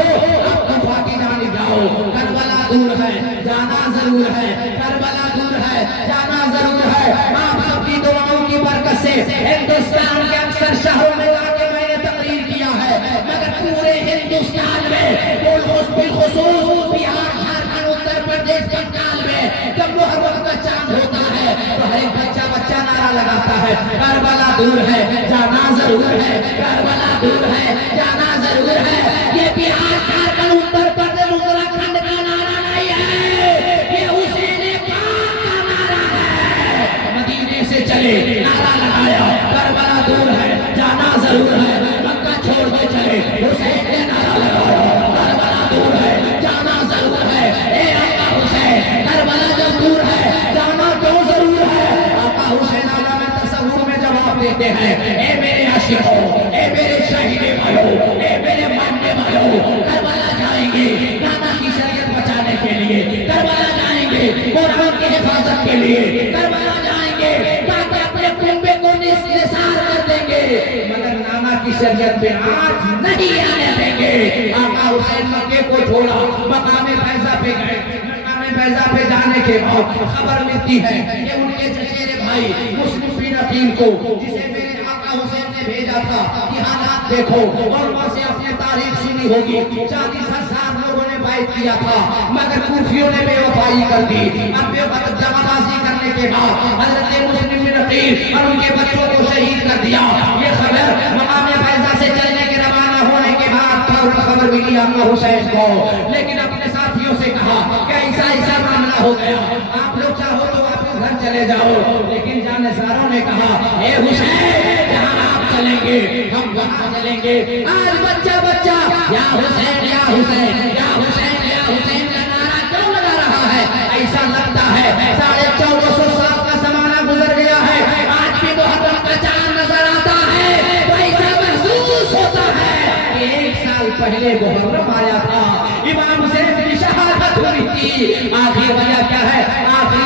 आप कूफा की जानिब जाओ, करबला दूर है जाना जरूर है, करबला दूर है जाना जरूर है। आप सबकी दुआओं की बरकत से हिंदुस्तान के अक्सर शहरों में जाके मैंने तकरीर किया है, मगर पूरे हिंदुस्तान में बिलखुसूस बिहार, झारखंड, उत्तर प्रदेश, बंगाल में जब मुहर्रम का चांद होता है तो हर एक बच्चा बच्चा नारा लगाता है करबला दूर है जाना जरूर है, करबला दूर है जाना जरूर है। ये बिहार, झारखंड, उत्तर प्रदेश, उत्तराखंड का नारा नहीं है, ये हुसैन पाक का नारा है। मदीने से चले नारा लगाया करबला दूर है जाना जरूर है, मक्का छोड़ के चले हुसैन ने नारा लगाया करबला दूर है जाना जरूर है। ए आका हुसैन करबला जब दूर है जाना क्यों जरूर है? आका हुसैन आला में तसव्वुर में जवाब देते हैं, ए मेरे आशिकों, ए मेरे शहीदे वालों, ए मेरे मानने वालों, करबला जाएंगे नाना की शरीयत बचाने के लिए, करबला जाएंगे कुरान की हिफाजत के लिए, करबला जाएंगे ताकि अपने कुंबे को निसार कर देंगे, मगर नाना की शरीयत पे आज नहीं आने देंगे। आका हुसैन मक्के को छोड़ा, मकामे फैज़ा पे गए, मकामे फैज़ा पे जाने के बाद खबर मिलती है कि उनके चचेरे भाई मुस्लिम बिन अकील को, जिसे मेरे आका हुसैन ने भेजा था कि हालात देखो, और वहां से अपनी तारीख सुनी होगी, 40,000 लोगों ने बैत किया था, मगर कूफियों ने बेवफाई कर दी। अब जमाबाजी करने के बाद हजरत मुस्लिम बिन अकील और उनके बच्चों को शहीद कर दिया। ये खबर मकामे फैज़ा से चलने के रवाना होने के बाद खबर मिली आका हुसैन को, लेकिन अपने साथियों से कहा कि ऐसा ऐसा मामला हो गया, आप लोग चाहो तो वापस घर चले जाओ, लेकिन जानेसारों ने कहा ए हुसैन जहां आप चलेंगे हम वहां चलेंगे। आज बच्चा बच्चा या हुसैन या हुसैन या हुसैन या हुसैन का नारा क्यों लगा रहा है? ऐसा लगता है 1450 साल का जमाना गुजर गया है, आज भी मुहर्रम का चांद नजर आता है, तो ऐसा महसूस होता है कि 1 साल पहले मुहर्रम आया था, इमाम हुसैन की शहादत हुई थी। आखिरी वजह क्या है? आखिरी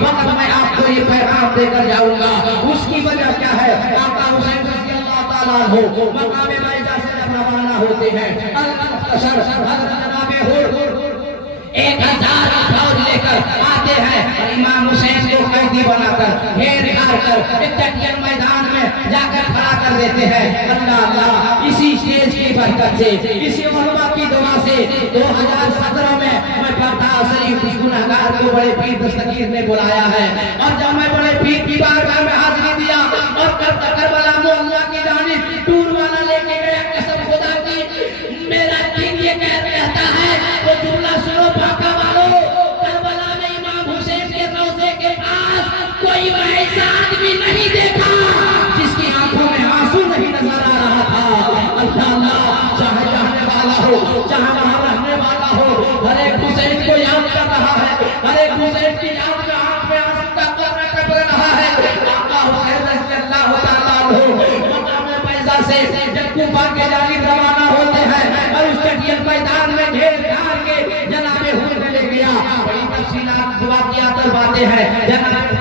वक्त मैं आपको ये पैगाम देकर जाऊंगा, उसकी वजह क्या है? आका हुसैन रज़ियल्लाहु ताला अन्हु मकामे बैजा से जब रवाना होते हैं, अल-मुख्तसर हज़रत जनाबे हुर 1000 फौज लेकर आते हैं और इमाम हुसैन को कैदी बनाकर घेर घार कर एक चटियन मैदान में जाकर खड़ा कर देते हैं। अल्लाह अल्लाह, इसी स्टेज की बरकत से, इसी उलमा की दुआ से 2017 में मैं पढ़ता शरीफ इस गुनहगार को बड़े पीर दस्तगीर ने बुलाया है, और जब मैं बड़े पीर की बारगाह में हाजिरी दिया और करबला मोहल्ला की जानिब टूर वाला लेके गया, कसम खुदा की मेरा दिन ये कहता है वो जुमला सुनो भाका वालों, करबला में इमाम हुसैन के रोज़े के पास कोई ऐसा आदमी नहीं देखा जिसकी आंखों में आंसू नहीं नजर आ रहा था। अल्लाह चाहे चाहने वाला हो, चाहे वहां रहने वाला हो, हर एक हुसैन को याद कर रहा है, हर एक हुसैन की याद में आंख में आंसू का कतरा टपक रहा है। आका हुसैन रज़ियल्लाहु ताला अन्हु मकामे फैज़ा से जब कूफा के जानिब रवाना होते हैं और उस चटियन मैदान में घेर घार के जनाबे हुर ले गया। बड़ी तफसीलात है। जनाब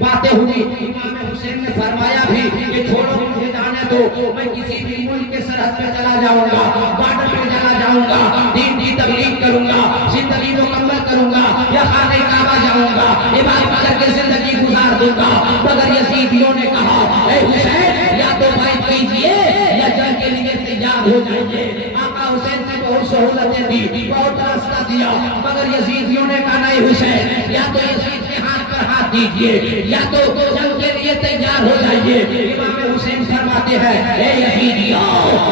बातें हुई, इमाम हुसैन ने फरमाया भी कि छोड़ो मुझे जाने दो, मैं किसी भी मुल्क के सरहद पे चला जाऊंगा, बॉर्डर पे चला जाऊंगा, दीन की तबलीग करूंगा, जिंदगी मुकम्मल करूंगा, या खाने काबा जाऊंगा, इबादत करके जिंदगी गुजार दूंगा। मगर यजीदियों ने कहा, ए हुसैन या तो बैत कीजिए या जंग के लिए तैयार हो जाइए। आका हुसैन ने बहुत सहूलतें दी, बहुत रास्ता दिया, मगर यजीदियों ने कहा नहीं हुसैन, या तो यजीद के हाथ पर हाथ दीजिए या तो जंग के लिए तैयार हो जाइए। इमाम हुसैन फरमाते हैं, ए यजीदियों,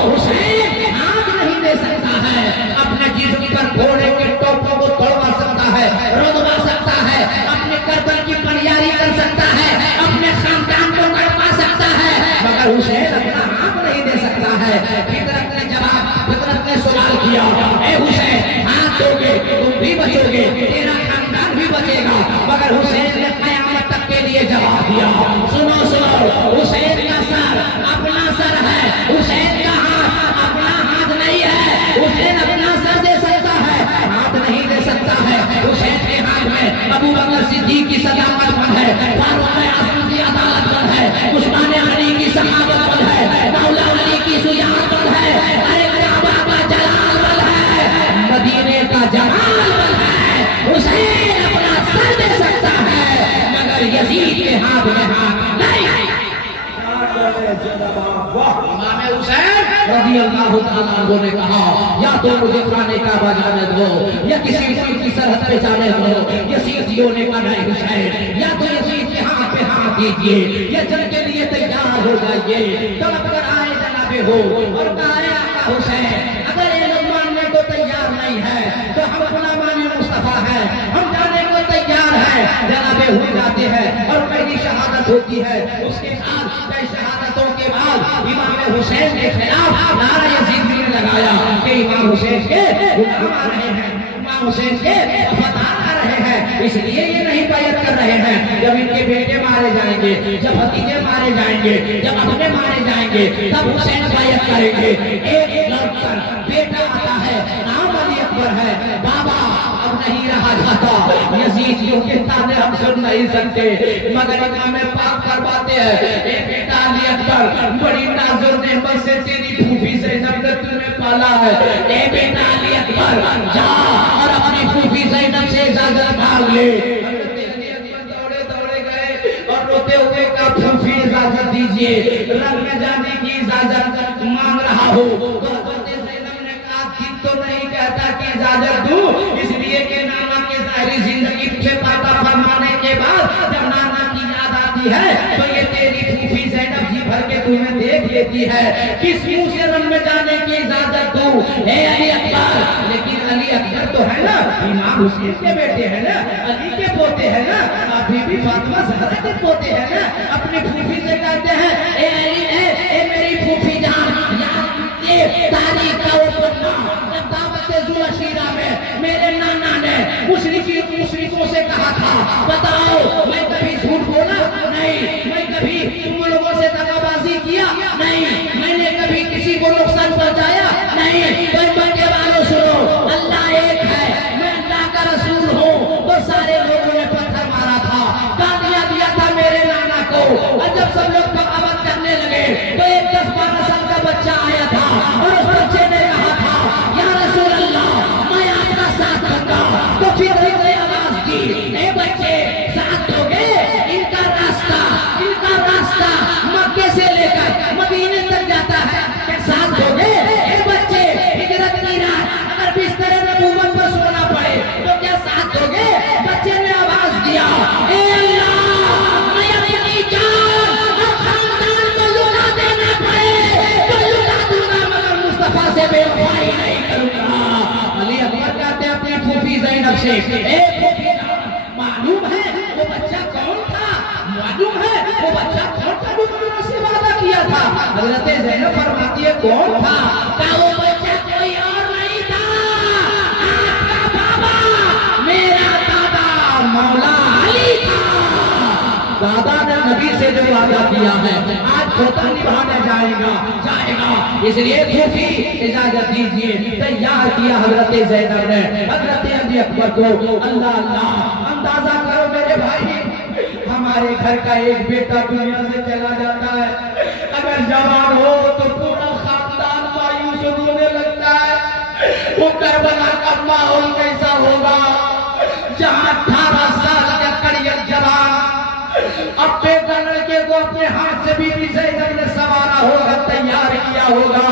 हुसैन हाथ नहीं दे सकता है, अपने जिस्म पर घोड़े के टोपों को तोड़वा सकता है, रोदवा सकता है, अपने करबल की पनियारी कर सकता है, अपने खानदान को कटवा सकता है, मगर हुसैन अपना हाथ नहीं दे सकता है। फितरत ने सवाल किया, ए हुसैन हाथ दोगे तुम भी बचोगे, तेरा खानदान भी बचेगा। मगर हुसैन ने क़यामत तक के लिए जवाब दिया, सुनो सुनो, हुसैन का सर अपना सर है, हुसैन का हाथ अपना हाथ नहीं है। हुसैन अपना सर दे सकता है, हाथ नहीं दे सकता है। हुसैन के हाथ में अबू बकर सिद्दीक की सदाकत बंद है, फारूक आज़म की अदालत बंद है, उस्मान गनी की सखावत बंद है, मौला अली की सुजात बंद है, अरे काबा का जलाल बंद है, मदीने का जमाल बंद है। हुसैन अपना सर दे सकता है, मगर यजीद के हाथ में हाथ नहीं। इमाम हुसैन रज़ियल्लाहु ताला अन्हु ने कहा, या तो मुझे खाने काबा जाने दो या किसी मुल्क की सरहद पे जाने दो। यजीदियों ने कहा नहीं हुसैन, या तो यजीद के हाथ पे हाथ दीजिए या जंग के लिए तैयार हो जाइए। तड़प कर आए जनाबे हो और कहा, आका हुसैन अगर ये लोग मानने को तैयार नहीं है तो हम गुलामान मुस्तफा है, हम जाने को तैयार है। जनाबे हो जाते हैं और पहली शहादत होती है। उसके बाद कई शहादतों के बाद इमाम हुसैन के खिलाफ नारा यजीद ने लगाया कि इमाम हुसैन के गुलाम आ रहे हैं, इमाम हुसैन के वफादार आ रहे हैं, इसलिए ये नहीं बैयत कर रहे हैं। जब इनके बेटे मारे जाएंगे, जब भतीजे मारे जाएंगे, जब अपने मारे जाएंगे, तब हुसैन बैयत करेंगे। एक लौट कर बेटा आता है, नाम अली अकबर है, बाबा अब नहीं रहा जाता, यजीदियों के ताने हम सुन नहीं सकते, मगर इमाम पाक फरमाते हैं, ए बेटा अली अकबर, बड़ी नाजुर नेमत से तेरी फूफी ज़ैनब ने तुम्हें पाला है, ए बेटा अली अकबर जा और अपनी फूफी ज़ैनब से इजाजत मांग ले। दौड़े दौड़े गए और रोते हुए का फूफी इजाजत दीजिए, रंग में जाने की इजाजत मांग रहा हो। तो नहीं कहता कि इजाजत दूं, इसलिए कि नाना के ज़ाहिरी जिंदगी से पाता फरमाने के बाद जब नाना की याद आती है तो ये तेरी फूफी ज़ैनब जी भर के तुम्हें देख लेती है, किस मुंह से रंग में जाने की इजाजत दूं, हे अली अकबर। लेकिन अली अकबर तो है ना, इमाम हुसैन के बेटे है ना, अली के पोते है ना, अभी भी फातिमा ज़हरा के पोते है ना। अपनी फूफी से कहते हैं, ए अली ए मेरी फूफी जान, तारीख का वो पन्ना जब दावत ज़ुलशीरा में मेरे नाना ने मुशरिकों से कहा था, बताओ मैं कभी झूठ बोला नहीं, मैं कभी तुम लोगों से दगाबाजी किया नहीं, मैंने कभी किसी को नुकसान पहुंचाया नहीं। बचपन के बारे सुनो, अल्लाह एक है, मैं अल्लाह का रसूल हूँ। तो सारे लोगों ने पत्थर मारा था, गालियां दिया था मेरे नाना को, और जब सब लोग बगावत करने लगे तो एक 10-12 साल का बच्चा आया था और उस बच्चे ने कहा था, या रसूल अल्लाह मैं आपका साथ दूंगा। तो फिर ने आवाज दी, ए बच्चे साथ दोगे? इनका रास्ता मक्के से लेकर मदीने तक जाता है, क्या साथ दोगे? ए बच्चे हिजरत की रात अगर बिस्तर नबूवत पर सोना पड़े तो क्या साथ दोगे? बच्चे ने आवाज दिया, ए अल्लाह मैं अपनी जान और खानदान को लुटा देना पड़े तो लुटा दूंगा, मगर मुस्तफा से बेवफाई नहीं करूंगा। अली अकबर कहते हैं अपनी फूफी ज़ैनब से, ए फूफी मालूम है वो बच्चा कौन था? मालूम है वो बच्चा कौन था जो तुमने उससे वादा किया था? हज़रत ज़ैनब फरमाती है, कौन था? क्या वो बच्चा कोई और नहीं था, आपका बाबा, मेरा दादा मौला अली था। दादा ने नबी से जो वादा किया है आज खोता निभाने जाएगा, इसलिए फूफी इजाजत दीजिए। तैयार किया हजरत ज़ैनब ने हजरत अली अकबर को। अल्लाह अल्लाह, अंदाजा करो मेरे मेरे भाई, हमारे घर का एक बेटा दुनिया से चला जाता है, अगर जवान हो तो पूरा खानदान मायूस रोने लगता है। वो करबला का माहौल कैसा होगा जहां 18 साल का कड़ियल जवान अपने लड़के को अपने हाथ से बीवी से ने सवारा होगा, तैयार किया होगा।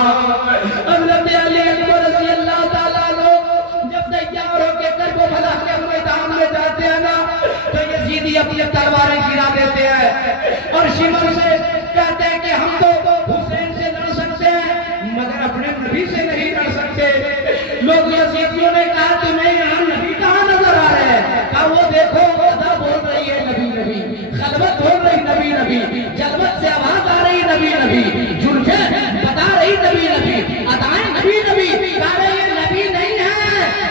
हज़रत अली अकबर रज़ी अल्लाह ताला लोग जब तैयार होकर करबला के मैदान में जाते हैं ना, तो यजीदी अपनी तलवारें गिरा देते हैं और शिमर से कहते हैं कि हम तो हुसैन से लड़ सकते हैं मगर अपने नबी से नहीं लड़ सकते। लोग यजीदियों ने कहा तुम्हें यहाँ नबी कहाँ नजर आ रहे हैं? कहा वो देखो अदा बोल रही है नबी नबी, खलवत बोल रही नबी नबी, जलवत से आवाज आ रही नबी नबी, जुल्फे बता रही नबी नबी, अदाएं नबी नबी। कहा ये नबी नहीं है,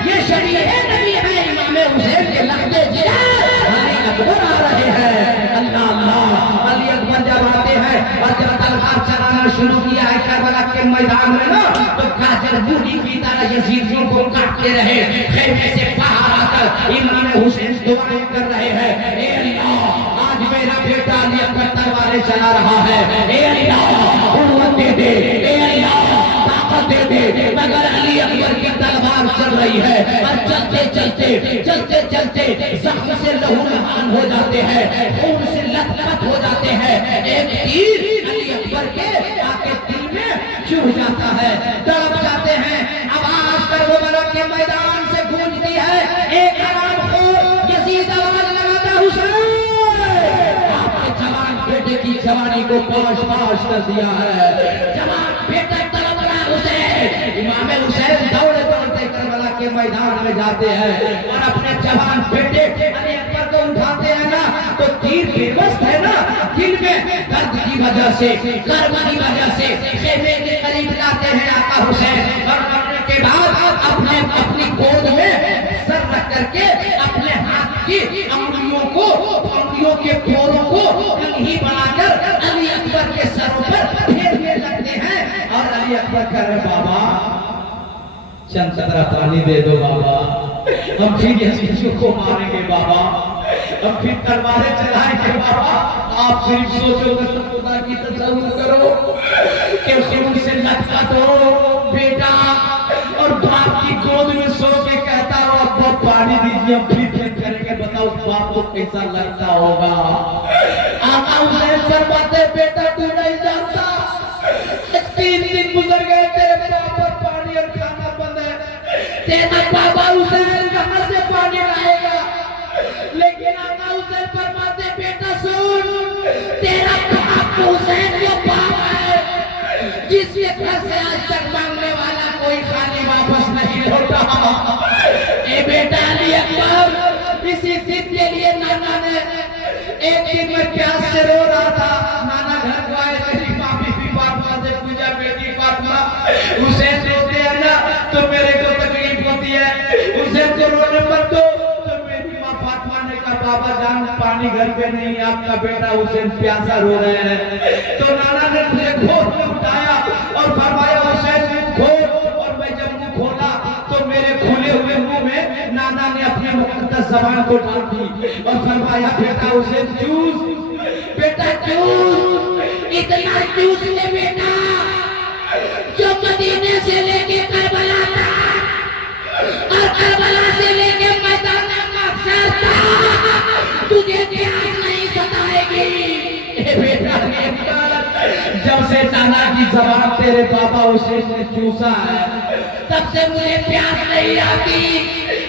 ये शरीय नबी है, इमाम हुसैन के लखते अली अकबर आ रहे हैं। अल्लाह अल्लाह, अली अकबर जब आते हैं और जब तलवार चलाना शुरू किया है करबला के मैदान में ना, तो गाजर बूढ़ी की तरह यजीदियों को काटते रहे। खेमे से बाहर आकर इमाम हुसैन दुआएं कर रहे हैं, ए अल्लाह आज मेरा बेटा अली अकबर तलवारें चला रहा है, ए अल्लाह कुव्वत दे दे, ए अल्लाह ताकत दे दे। मगर अली अकबर की तलवार चल रही है और चलते चलते चलते चलते जख्म से लहू लहान हो जाते हैं, खून से लथपथ हो जाते हैं। एक तीर अली अकबर के आके दिल में चुभ जाता है, तड़प जाते हैं। आवाज करबला के मैदान से गूंजती है, एक हरामखोर यजीद आवाज लगाता हुसैन आपके जवान बेटे की जवानी को पाश पाश कर दिया है, जवान बेटा तड़प रहा हुसैन। इमाम हुसैन दौड़े दौड़ते करबला के मैदान में जाते हैं और अपने जवान बेटे अली अकबर को उठाते हैं ना, तो तीर बेबस है ना, दिल में दर्द की वजह से, कर्म की वजह से खेमे के करीब लाते हैं आका हुसैन और मरने के बाद अपने अपनी गोद में सर रख करके अपने हाथ की अंगुलियों के पोरों को कंघी बनाकर अली अकबर के सरों पर फेरने लगते हैं और अली अकबर कह रहे बाबा चंद कतरा पानी दे दो बाबा, हम फिर यजीदियों को मारेंगे बाबा, हम फिर तलवारें चलाएंगे बाबा। आप सिर्फ सोचो तो खुदा की तसव्वुर करो कि खून से लथपथ हो बेटा और बाप की गोद में सो के कहता हो अब्बा पानी दीजिए, हम फिर करेंगे। बताओ उस बाप को कैसा लगता होगा। आका हुसैन फरमाते बेटा तू नहीं जानता 3 दिन गुजर गए तेरे बाप पर पानी और खाना बंद है, तेरा बाबा हुसैन कहां से पानी लाएगा? लेकिन आका हुसैन फरमाते बेटा सुन, तेरा बाप हुसैन के बाप है जिसके घर से आज तक मांगने वाला कोई खाली वापस नहीं लौटा। ए बेटा अली अकबर, इसी जिद के लिए नाना ने एक दिन में प्यास से रो रहा था, नाना घर को आए, तेरी मामी भी फातिमा से पूछा बेटी फातिमा हुसैन रोते हैं ना तो मेरे को तकलीफ होती है, हुसैन को रोने मत दो। तो मेरी माँ फातिमा ने कहा बाबा जान पानी घर पे नहीं, आपका बेटा हुसैन प्यासा रो रहे हैं। तो नाना ने मुझे गोद में उठाया और फरमाया हुसैन मुंह खोल, और मैं जब मुंह खोला तो मेरे खुले हुए मुंह में नाना ने अपने मुकद्दस ज़बान को डाल दी और फरमाया बेटा हुसैन चूस, बेटा चूस, इतना चूस ले बेटा जो मदीने से लेके करबला तक और करबला से लेके मैदान महशर तक तुझे प्यास नहीं सताएगी। बेटा जब से नाना की ज़बान तेरे पापा हुसैन ने चूसा है तब से मुझे प्यास नहीं आती।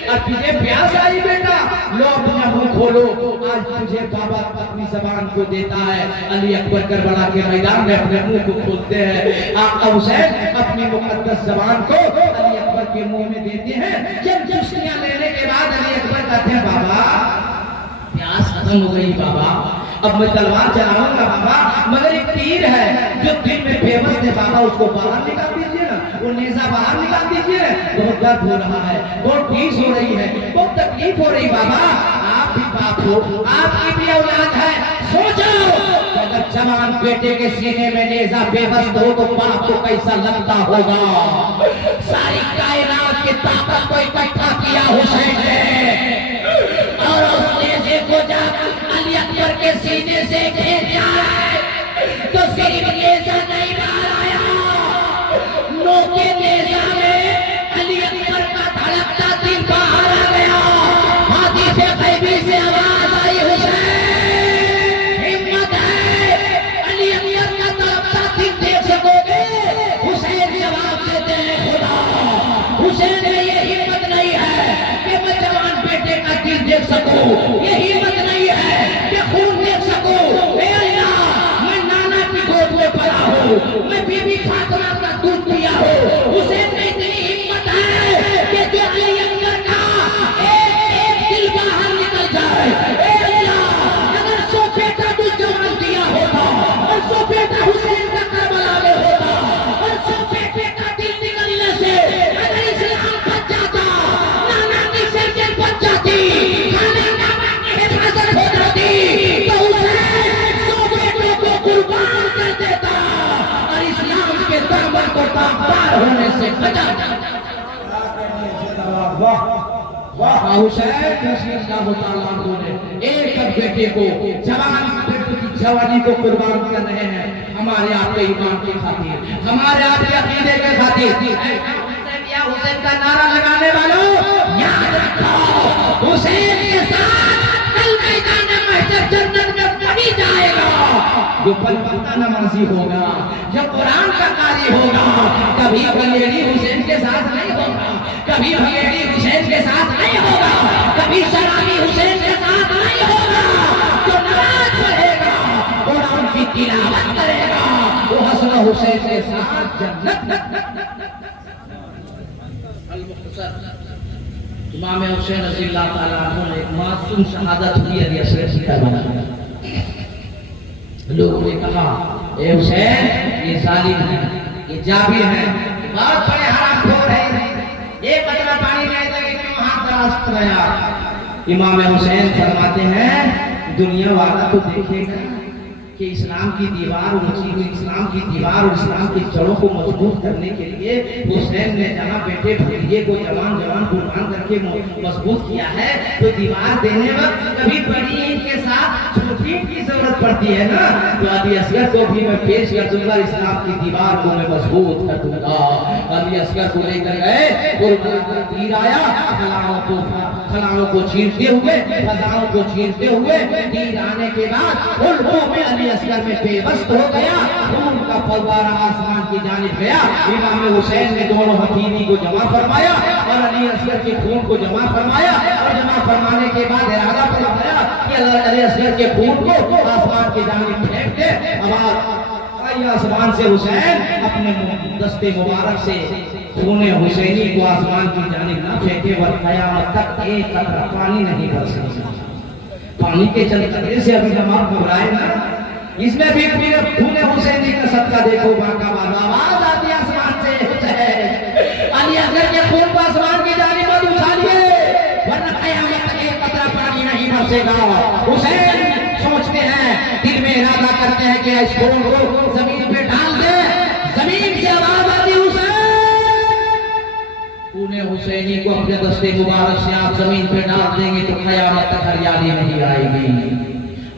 और तुझे प्यास आई बेटा, लो अपना मुंह खोलो, आज तुझे बाबा अपनी ज़बान को देता है। अली अकबर करबला के मैदान में अपने मुंह को खोलते हैं, आका हुसैन अपनी मुकद्दस ज़बान को अली अकबर के मुंह में देते हैं। जब जुस्सियां लेने के बाद अली अकबर कहते हैं बाबा प्यास खत्म हो गई बाबा, अब मैं तलवार चलाऊंगा बाबा, मगर एक तीर है जो दिल में बेबस है बाबा, उसको बाहर निकाल दीजिए ना, वो नेज़ा बाहर निकाल दीजिए। बहुत दर्द हो रहा है, बहुत टीस हो रही है, बहुत तकलीफ हो रही बाबा, आप भी बाप हो, आपकी भी औलाद है, सोचो अगर जवान बेटे के सीने में नेज़ा बेबस हो तो बाप को कैसा लगता होगा। सारी कायनात की ताकत को इकट्ठा किया हुसैन ने और उस नेज़े को जाकर अकबर के सीने से घेर जाए तो सिर्फ नेजा नहीं बाहर आया, नोके नेजा में अली अकबर का धड़कता दिल बाहर आ गया। हाथी से गैबी से आवाज आई, हुसैन हिम्मत है, अली अकबर का तड़पता दिल देख सकोगे? हुसैन जवाब देते हैं, खुदा हुसैन में ये हिम्मत नहीं है कि मैं जवान बेटे का दिल देख सकूं, ये हिम्मत नहीं है कि खून देख सकूं। ए अल्लाह, मैं नाना की गोद में पला हूं, मैं बीबी फातिमा का दूध पिया हूं। हुसैन में इतनी हिम्मत है कि जो अली अकबर का एक दिल बाहर निकल जाए। ए अल्लाह, अगर 100 बेटा तुझ जवान दिया होता और 100 बेटा हुसैन का करबला में होता और 100 बेटे का दिल निकलने से अगर इस्लाम बच जाता, नाना की सर्जन बच जाती, खाने नाना की हिफाजत हो जाती, तो हुसैन 100 बेटों को कुर्बान कर देता और इस्लाम के दामन को दागदार होने से बचा जाता। वाह वाह हुसैन रज़ियल्लाहु ताला अन्हु ने एक बेटे को, जवान बेटे की जवानी को कुर्बान कर रहे हैं हमारे आपके ईमान की खातिर, हमारे आपके अकीदे के खातिर। हुसैन का नारा लगाने वालों, याद रखो, हुसैन के साथ कल मैदान महशर जन्नत में वही जाएगा जो पलपत्ता नमाजी होगा, जो कुरान का कारी होगा। कभी भंगेड़ी हुसैन के साथ नहीं होगा, कभी भंगेड़ी हुसैन के साथ नहीं होगा, कभी शराबी हुसैन के साथ नहीं होगा। जो नमाज पढ़ेगा, कुरान की तिलावत करेगा, वो हसन हुसैन के साथ जन्नत। इमाम हुसैन रज़ियल्लाहु ताला अन्हु ने एक मासूम शहादत हुई अली असगर की करबला। लोगों ने कहा, ए हुसैन, ये जालिम है, ये जाबिर है, बहुत बड़े हरामखोर है, एक कतरा पानी नहीं देंगे क्यों हाथ दराज कराया। इमाम हुसैन फरमाते हैं, दुनिया वाला तो देखेगा कि इस्लाम की दीवार ऊंची हुई, इस्लाम की दीवार और इस्लाम की जड़ों को मजबूत करने के लिए हुसैन ने जहाँ बेटे भतीजे को जवान जवान कुर्बान करके मजबूत किया है, तो दीवार देने वक्त कभी बड़ी ईंट के साथ छोटी ईंट की जरूरत पड़ती है ना, तो अली असगर को भी मैं पेश कर दूंगा, इस्लाम की दीवार को मैं मजबूत कर दूंगा। अली असगर को लेकर गए, तीर आया, फलाओं को चीरते हुए, फजाओं को चीरते हुए, तीर आने के बाद उल्फों में अली असगर में बेबस हो गया, खून का फव्वारा आसमान की जानिब गया। इमाम हुसैन ने दोनों हथीली को जमा फरमाया और अली असगर के खून को जमा फरमाया और जमा फरमाने के बाद इरादा फरमाया कि अली असगर के खून को आसमान की जानिब फेंक दे। अब आसमान से हुसैन अपने दस्ते मुबारक से खून हुसैनी को आसमान की जानिब ना फेंके और क़यामत तक एक कतरा पानी नहीं बरसेगा। पानी के चलते से अभी जमात घबराए ना, इसमें भी खून हुसैनी का सदका देखो, बाका आवाज आती है आसमान से, अली असगर के खून को आसमान की जानिब मत उछालिए वरना क़यामत तक एक कतरा पानी नहीं बरसेगा। हुसैन सोचते हैं, दिल में इरादा करते हैं कि इस खून को जमीन पे डाल दे। जमीन से आवाज आती, खून हुसैनी को अपने दस्ते मुबारक से आप जमीन पे डाल देंगे तो क़यामत तक हरियाली नहीं आएगी।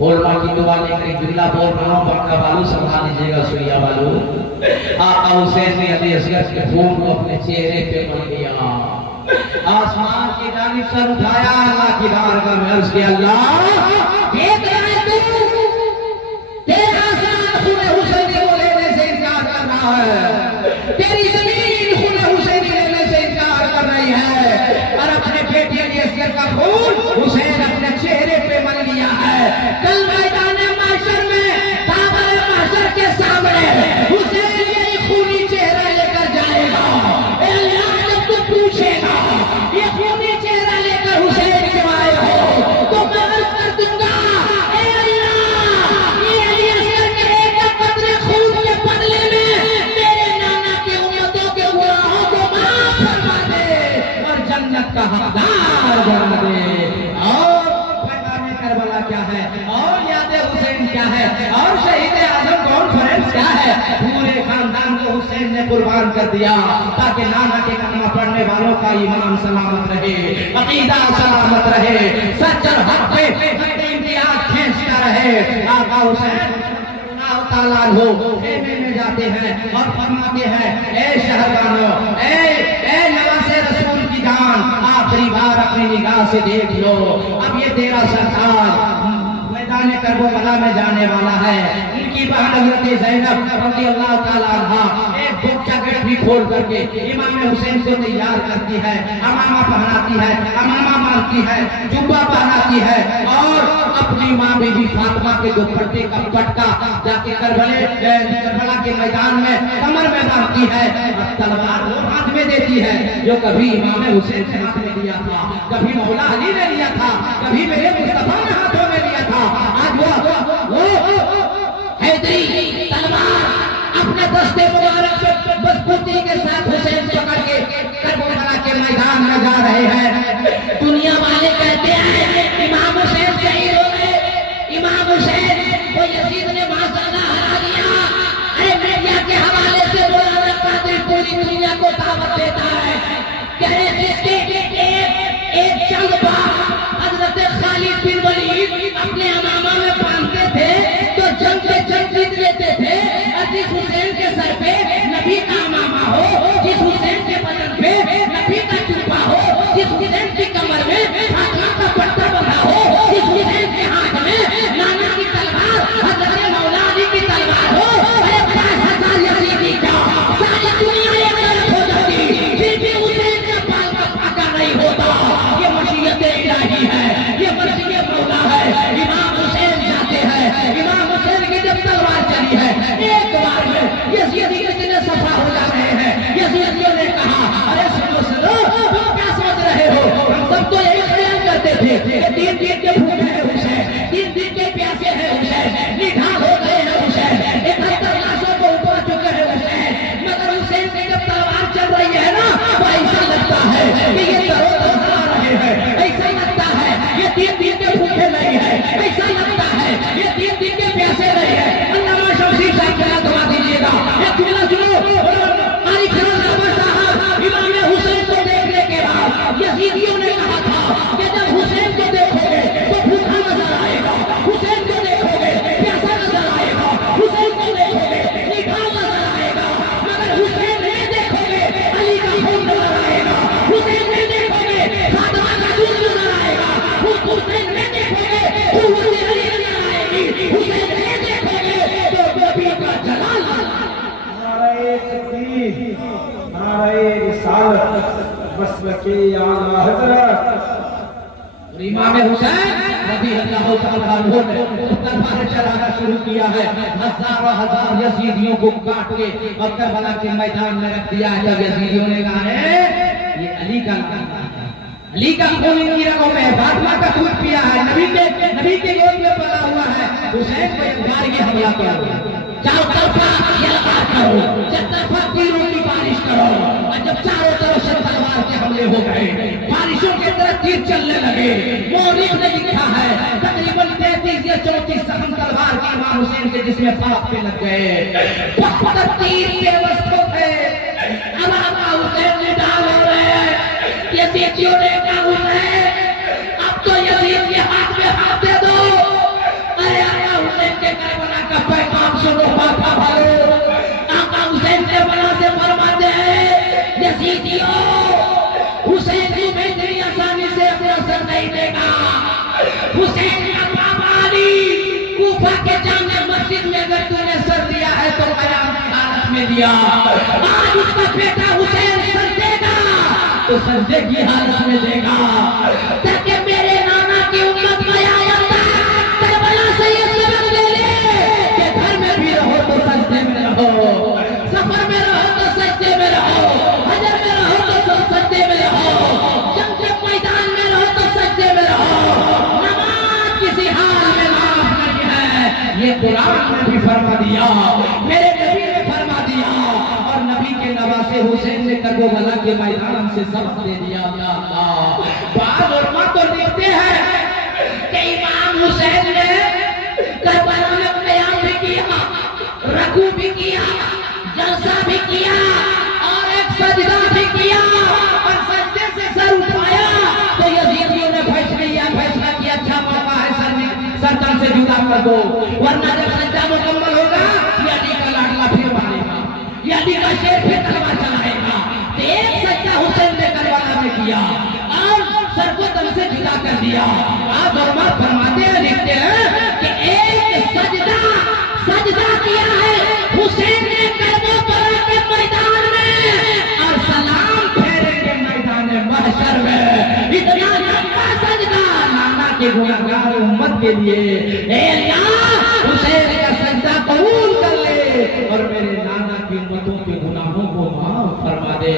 उलमा की दुआ लेकर जुमला बोल रहा हूँ, बाका बालू संभाल लीजिएगा, सुइया बालू। आका हुसैन ने अली असगर के खून को अपने चेहरे पे मल लिया, आसमान की जानिब सर उठाया, अल्लाह की बारगाह में अर्ज़ किया, अल्लाह देख रहा है तू, तेरा आसमान खून हुसैनी को लेने से इनकार कर रहा है, तेरी जमीन खून हुसैनी लेने से इनकार कर रही है, और अपने बेटे अली असगर का खून हुसैन अपने चेहरे पे मल लिया है। कल मैदान महशर में ताबरे महशर के सामने हुसैन यही खूनी चेहरा लेकर जाएगा। ए अल्लाह, जब तू पूछेगा ये खूनी चेहरा लेकर हुसैन क्यों आए हो, तो मैं अर्ज़ कर दूंगा, ए अल्लाह, ये अली असगर के एक कतरे खून के बदले में मेरे नाना की उम्मतों के गुनाहों को माफ फरमा दे और जन्नत का हकदार बना दे। और पैगाम करबला क्या है, और याद हुसैन क्या है, और शहीद आजम कॉन्फ्रेंस क्या है, पूरे खानदान को हुसैन ने कुर्बान कर दिया ताकि नाना के कलमा पढ़ने वालों का ईमान सलामत रहे, अकीदा सलामत रहे, सच और हक पे इम्तियाज खींचता रहे। आका हुसैन ताला हो खेमे में जाते हैं और फरमाते हैं, ए शहरबानो, ए नवासे रसूल की जान, आखिरी बार अपनी निगाह से देख लो। अब ये तेरा सरकार मैदान करबला में जाने वाला है। उनकी बहन हजरत ज़ैनब रज़ियल्लाहु ताला अन्हा एक बोक्चा गठरी खोल करके इमाम हुसैन को तैयार करती है, अमामा पहनाती है, अमामा मारती है, जुब्बा पहनाती है और अपनी माँ बीबी फातिमा के दुपट्टे का पट्टा जाके करबला के मैदान में कमर में बांधती है और तलवार वो हाथ में देती है जो कभी इमाम हुसैन के हाथ में लिया था, कभी मौला अली ने लिया था, कभी मेरे मुस्तफा ने हाथों में लिया था। आज वो हैदरी तलवार अपने दस्ते मुबारक से मजबूती के साथ हुसैन पकड़ के करबला के मैदान में जा रहे हैं। दुनिया वाले कहते हैं इमाम हुसैन शहीद हो गए, इमाम हुसैन को यजीद ने माशाअल्लाह हरा दिया। अरे मीडिया के हवाले से मौलाना कादिर पूरी दुनिया को दावत देता है, कह रहे जिसके एक चंद बार हजरत खालिद बिन वलीद अपने अमामा में बांधते थे तो जंग से जंग जीत लेते थे। और जिस हुसैन के सर पे नबी का अमामा हो, जिस हुसैन के बदन पे नबी का जुब्बा हो, जिस हुसैन की कमर में फातिमा का पट्टा बंधा हो, जिस हुसैन के हाथ में नाना की तलवार हजरत मौला अली की तलवार हो, अरे 50,000 यजीदी का सारी दुनिया एक तरफ हो जाती, फिर भी हुसैन का बाल का फाका नहीं होता। ये मशीयत इलाही है, ये मशीयत मौला है। इमाम हुसैन जाते हैं, इमाम हुसैन की जब तलवार चली है एक बार में यजीदी कितने सफा हो जा रहे हैं। यजीदियों ने कहा, अरे सुनो तुम क्या सोच रहे हो, हम सब तो यही ख्याल करते थे कि 3 दिन के भूखे हैं हुसैन, 3 दिन के प्यासे हैं हुसैन, निढाल हो गए हैं हुसैन, 71 लाशों को उठा चुके हैं हुसैन। मगर हुसैन की जब तलवार चल रही है ना तो ऐसा लगता है कि ये तरोताजा रहे हैं, ऐसा लगता है ये 3 दिन के भूखे नहीं है, ऐसा लगता है ये 3 दिन के प्यासे नहीं है। अल्लामा शमसी साहब जरा दबा दीजिएगा, ये जुमला सुनो। तारीख साहब इमाम हुसैन को देखने के बाद यजीदियों ने कहा था कि जब हुसैन को देखोगे तो भूखा नजर आएगा, हुसैन को देखोगे प्यासा नजर आएगा, हुसैन को देखोगे निढाल नजर आएगा, मगर हुसैन नहीं देखोगे अली का खून नजर आएगा, हुसैन नहीं देखोगे फातिमा का दूध नजर आएगा, हुसैन नहीं देखोगे तो हुसैन अली नजर आएगी, हुसैन नहीं देखोगे तो नबी का जलाल। नारे तकबीर, नारे रिसालत, मसलके आला हजरत। इमाम हुसैन रज़ियल्लाहु ताला अन्हु ने तलवार चलाना शुरू किया है। हजारों हजार यजीदियों को काट के और करबला के मैदान में रख दिया है। जब यजीदियों ने कहा है ये अली का खून इनकी रगों में, फातिमा का दूध पिया है, नबी के गोद में पला हुआ है, हुसैन को एक बार ये हमला करो, चारों तरफा यलगार करो, जब तरफा तीरों की बारिश करो। और जब चारों तरफ से तलवार के हमले हो गए, बारिशों के तरह तीर चलने लगे। मौलिक ने लिखा है तकरीबन 33 या 34 सहम तलवार के इमाम हुसैन के जिसमें फाक पे लग गए। 72 तीर बेवस्त हो गए। अब आका हुसैन निढाल हो रहे हैं। यजीदियों ने कहा हुसैन अब तो यजीद के हाथ में हाथ दे दो। अरे आका हुसैन के करबला का पैगाम सुनो बाबा भालो। आका हुसैन करबला से फरमाते हैं यजीदियों हुसैन तुम्हें इतनी आसानी से अपना सर नहीं देगा। हुसैन का बाबा अली कूफा के जामे मस्जिद में अगर तूने सर दिया है तो कयाम की हालत में दिया। आज उसका बेटा हुसैन सर देगा तो सजदे की हालत में देगा, ताकि मेरे नाना की उम्मत करबला से ये सबक ले ले कि घर में भी रहो तो सजदे में रहो, सफर में रहो तो सजदे में रहो, हजर में रहो तो सजदे में रहो, जंग के मैदान में रहो तो सजदे में रहो। नमाज किसी हाल में माफ नहीं है, ये कुरान ने भी फरमा दिया, मेरे नबी ने फरमा दिया। और नबी के नवासे हुसैन ने करबला के मैदान से सबक दे दिया। या अल्लाह, बाज़ उलमा तो लिखते हैं कि इमाम हुसैन ने करबला में क़याम भी किया, रकू भी किया, जलसा भी किया और एक सजदा भी किया। और सजदे से सर उठाया तो यजीदियों ने फैसला किया अच्छा मौका है सर तन से जुदा कर दो, वरना जब सज्जा मुकम्मल होगा ये अली का लाडला फिर मारेगा, ये अली का शेर फिर तलवार चलाएगा। तो एक सज्जा हुसैन ने करबला में किया और सर को तन से जुदा कर दिया। आप फरमाते हैं, लिखते हैं कि एक सजदा किया है हुसैन ने करबला के मैदान में और सलाम फेरे के मैदान महशर में। इतना लंबा सजदा नाना के गुनहगार उम्मत के लिए। ए अल्लाह हुसैन का सजदा कबूल कर ले और मेरे नाना की उम्मतों के गुनाहों को माफ फरमा दे।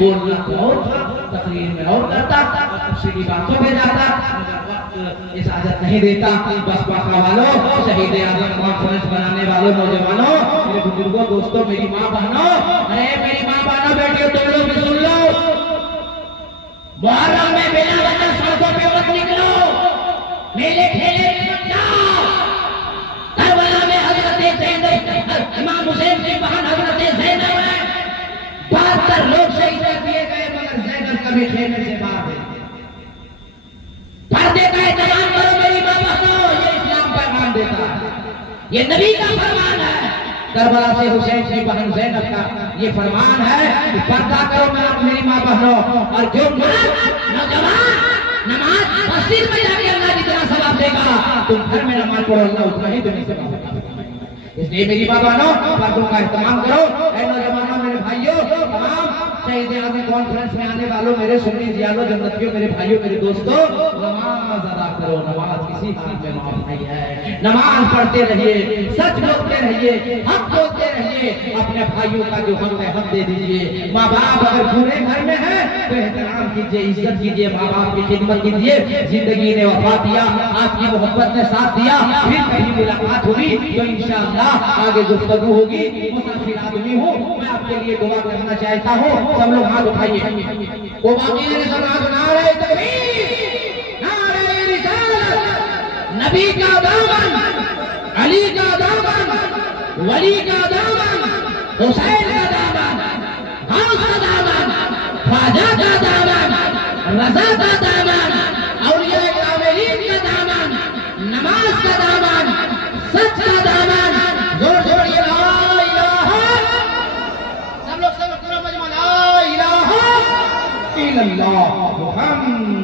बोलना तो और था, तकरीर में और करता, तफसीली बातों में जाता, मगर वक्त इजाजत नहीं देता। बस पाका वालों, शहीद आजम कॉन्फ्रेंस बनाने वालों, नौजवानों, मेरे बुजुर्गों, दोस्तों, मेरी माँ बहनों, अरे मेरी माँ बहनों, बेटियों, तुम लोग भी सुन लो। मुहर्रम में बिना वजह सड़कों पे मत निकलो, मेले ठेले मत जाओ। करबला में हजरत इमाम हुसैन की बहन हजरत ज़ैनब है, 72 लोग शहीद कर दिए गए, मगर ज़ैनब कभी ठेले से बाहर नहीं। पर्दे का एहतराम करो मेरी माँ बहनों, ये इस्लाम पैगाम देता है, ये नबी का फरमान है। करबला से हुसैन की बहन ज़ैनब का ये फरमान है कि पर्दा करो मेरी माँ बहनों। और जो नौजवान नमाज मस्जिद में जाके अल्लाह जितना सवाब देगा, तुम घर में नमाज पढ़ो, अल्लाह उतना ही तुम्हें सवाब देगा। इसलिए मेरी माँ बहनों, पर्दों का इस्तेमाल करो। ऐ नौजवानों, मेरे भाइयों, तमाम शहीद आज़म कॉन्फ्रेंस में आने वालों, मेरे सुन्नी जियालों, जन्नतियों, मेरे भाइयों, मेरे दोस्तों, नमाज अदा करो। नमाज किसी काम में माफ नहीं है। नमाज पढ़ते रहिए, सच बोलते रहिए, हक बोलते रहिए, अपने भाइयों का जो हक है हक दे दीजिए। माँ बाप अगर पूरे घर में है तो एहतराम कीजिए, इज्जत कीजिए, माँ बाप की खिदमत कीजिए। जिंदगी ने वफा दिया, आपकी मोहब्बत ने साथ दिया, फिर कभी मुलाकात होगी तो इंशाअल्लाह आगे गुफ्तगू होगी। मुसाफिर आदमी हूँ, मैं आपके लिए दुआ करना चाहता हूँ। सब लोग हाथ उठाइए। वो बाकी सब हाथ, नारे तकबीर, नारे रिसालत, नबी का दामन, अली का दामन, वली का दामन, हुसैन का दामन, गौस का दामन, ख्वाजा का दामन, रज़ा का दामन, औलिया कामिलीन का दामन, नमाज का दामन, सच का दामन। जोर जोर ये ला इलाहा, सब लोग करो मजमा, ला इलाहा इल्लल्लाह मुहम्मद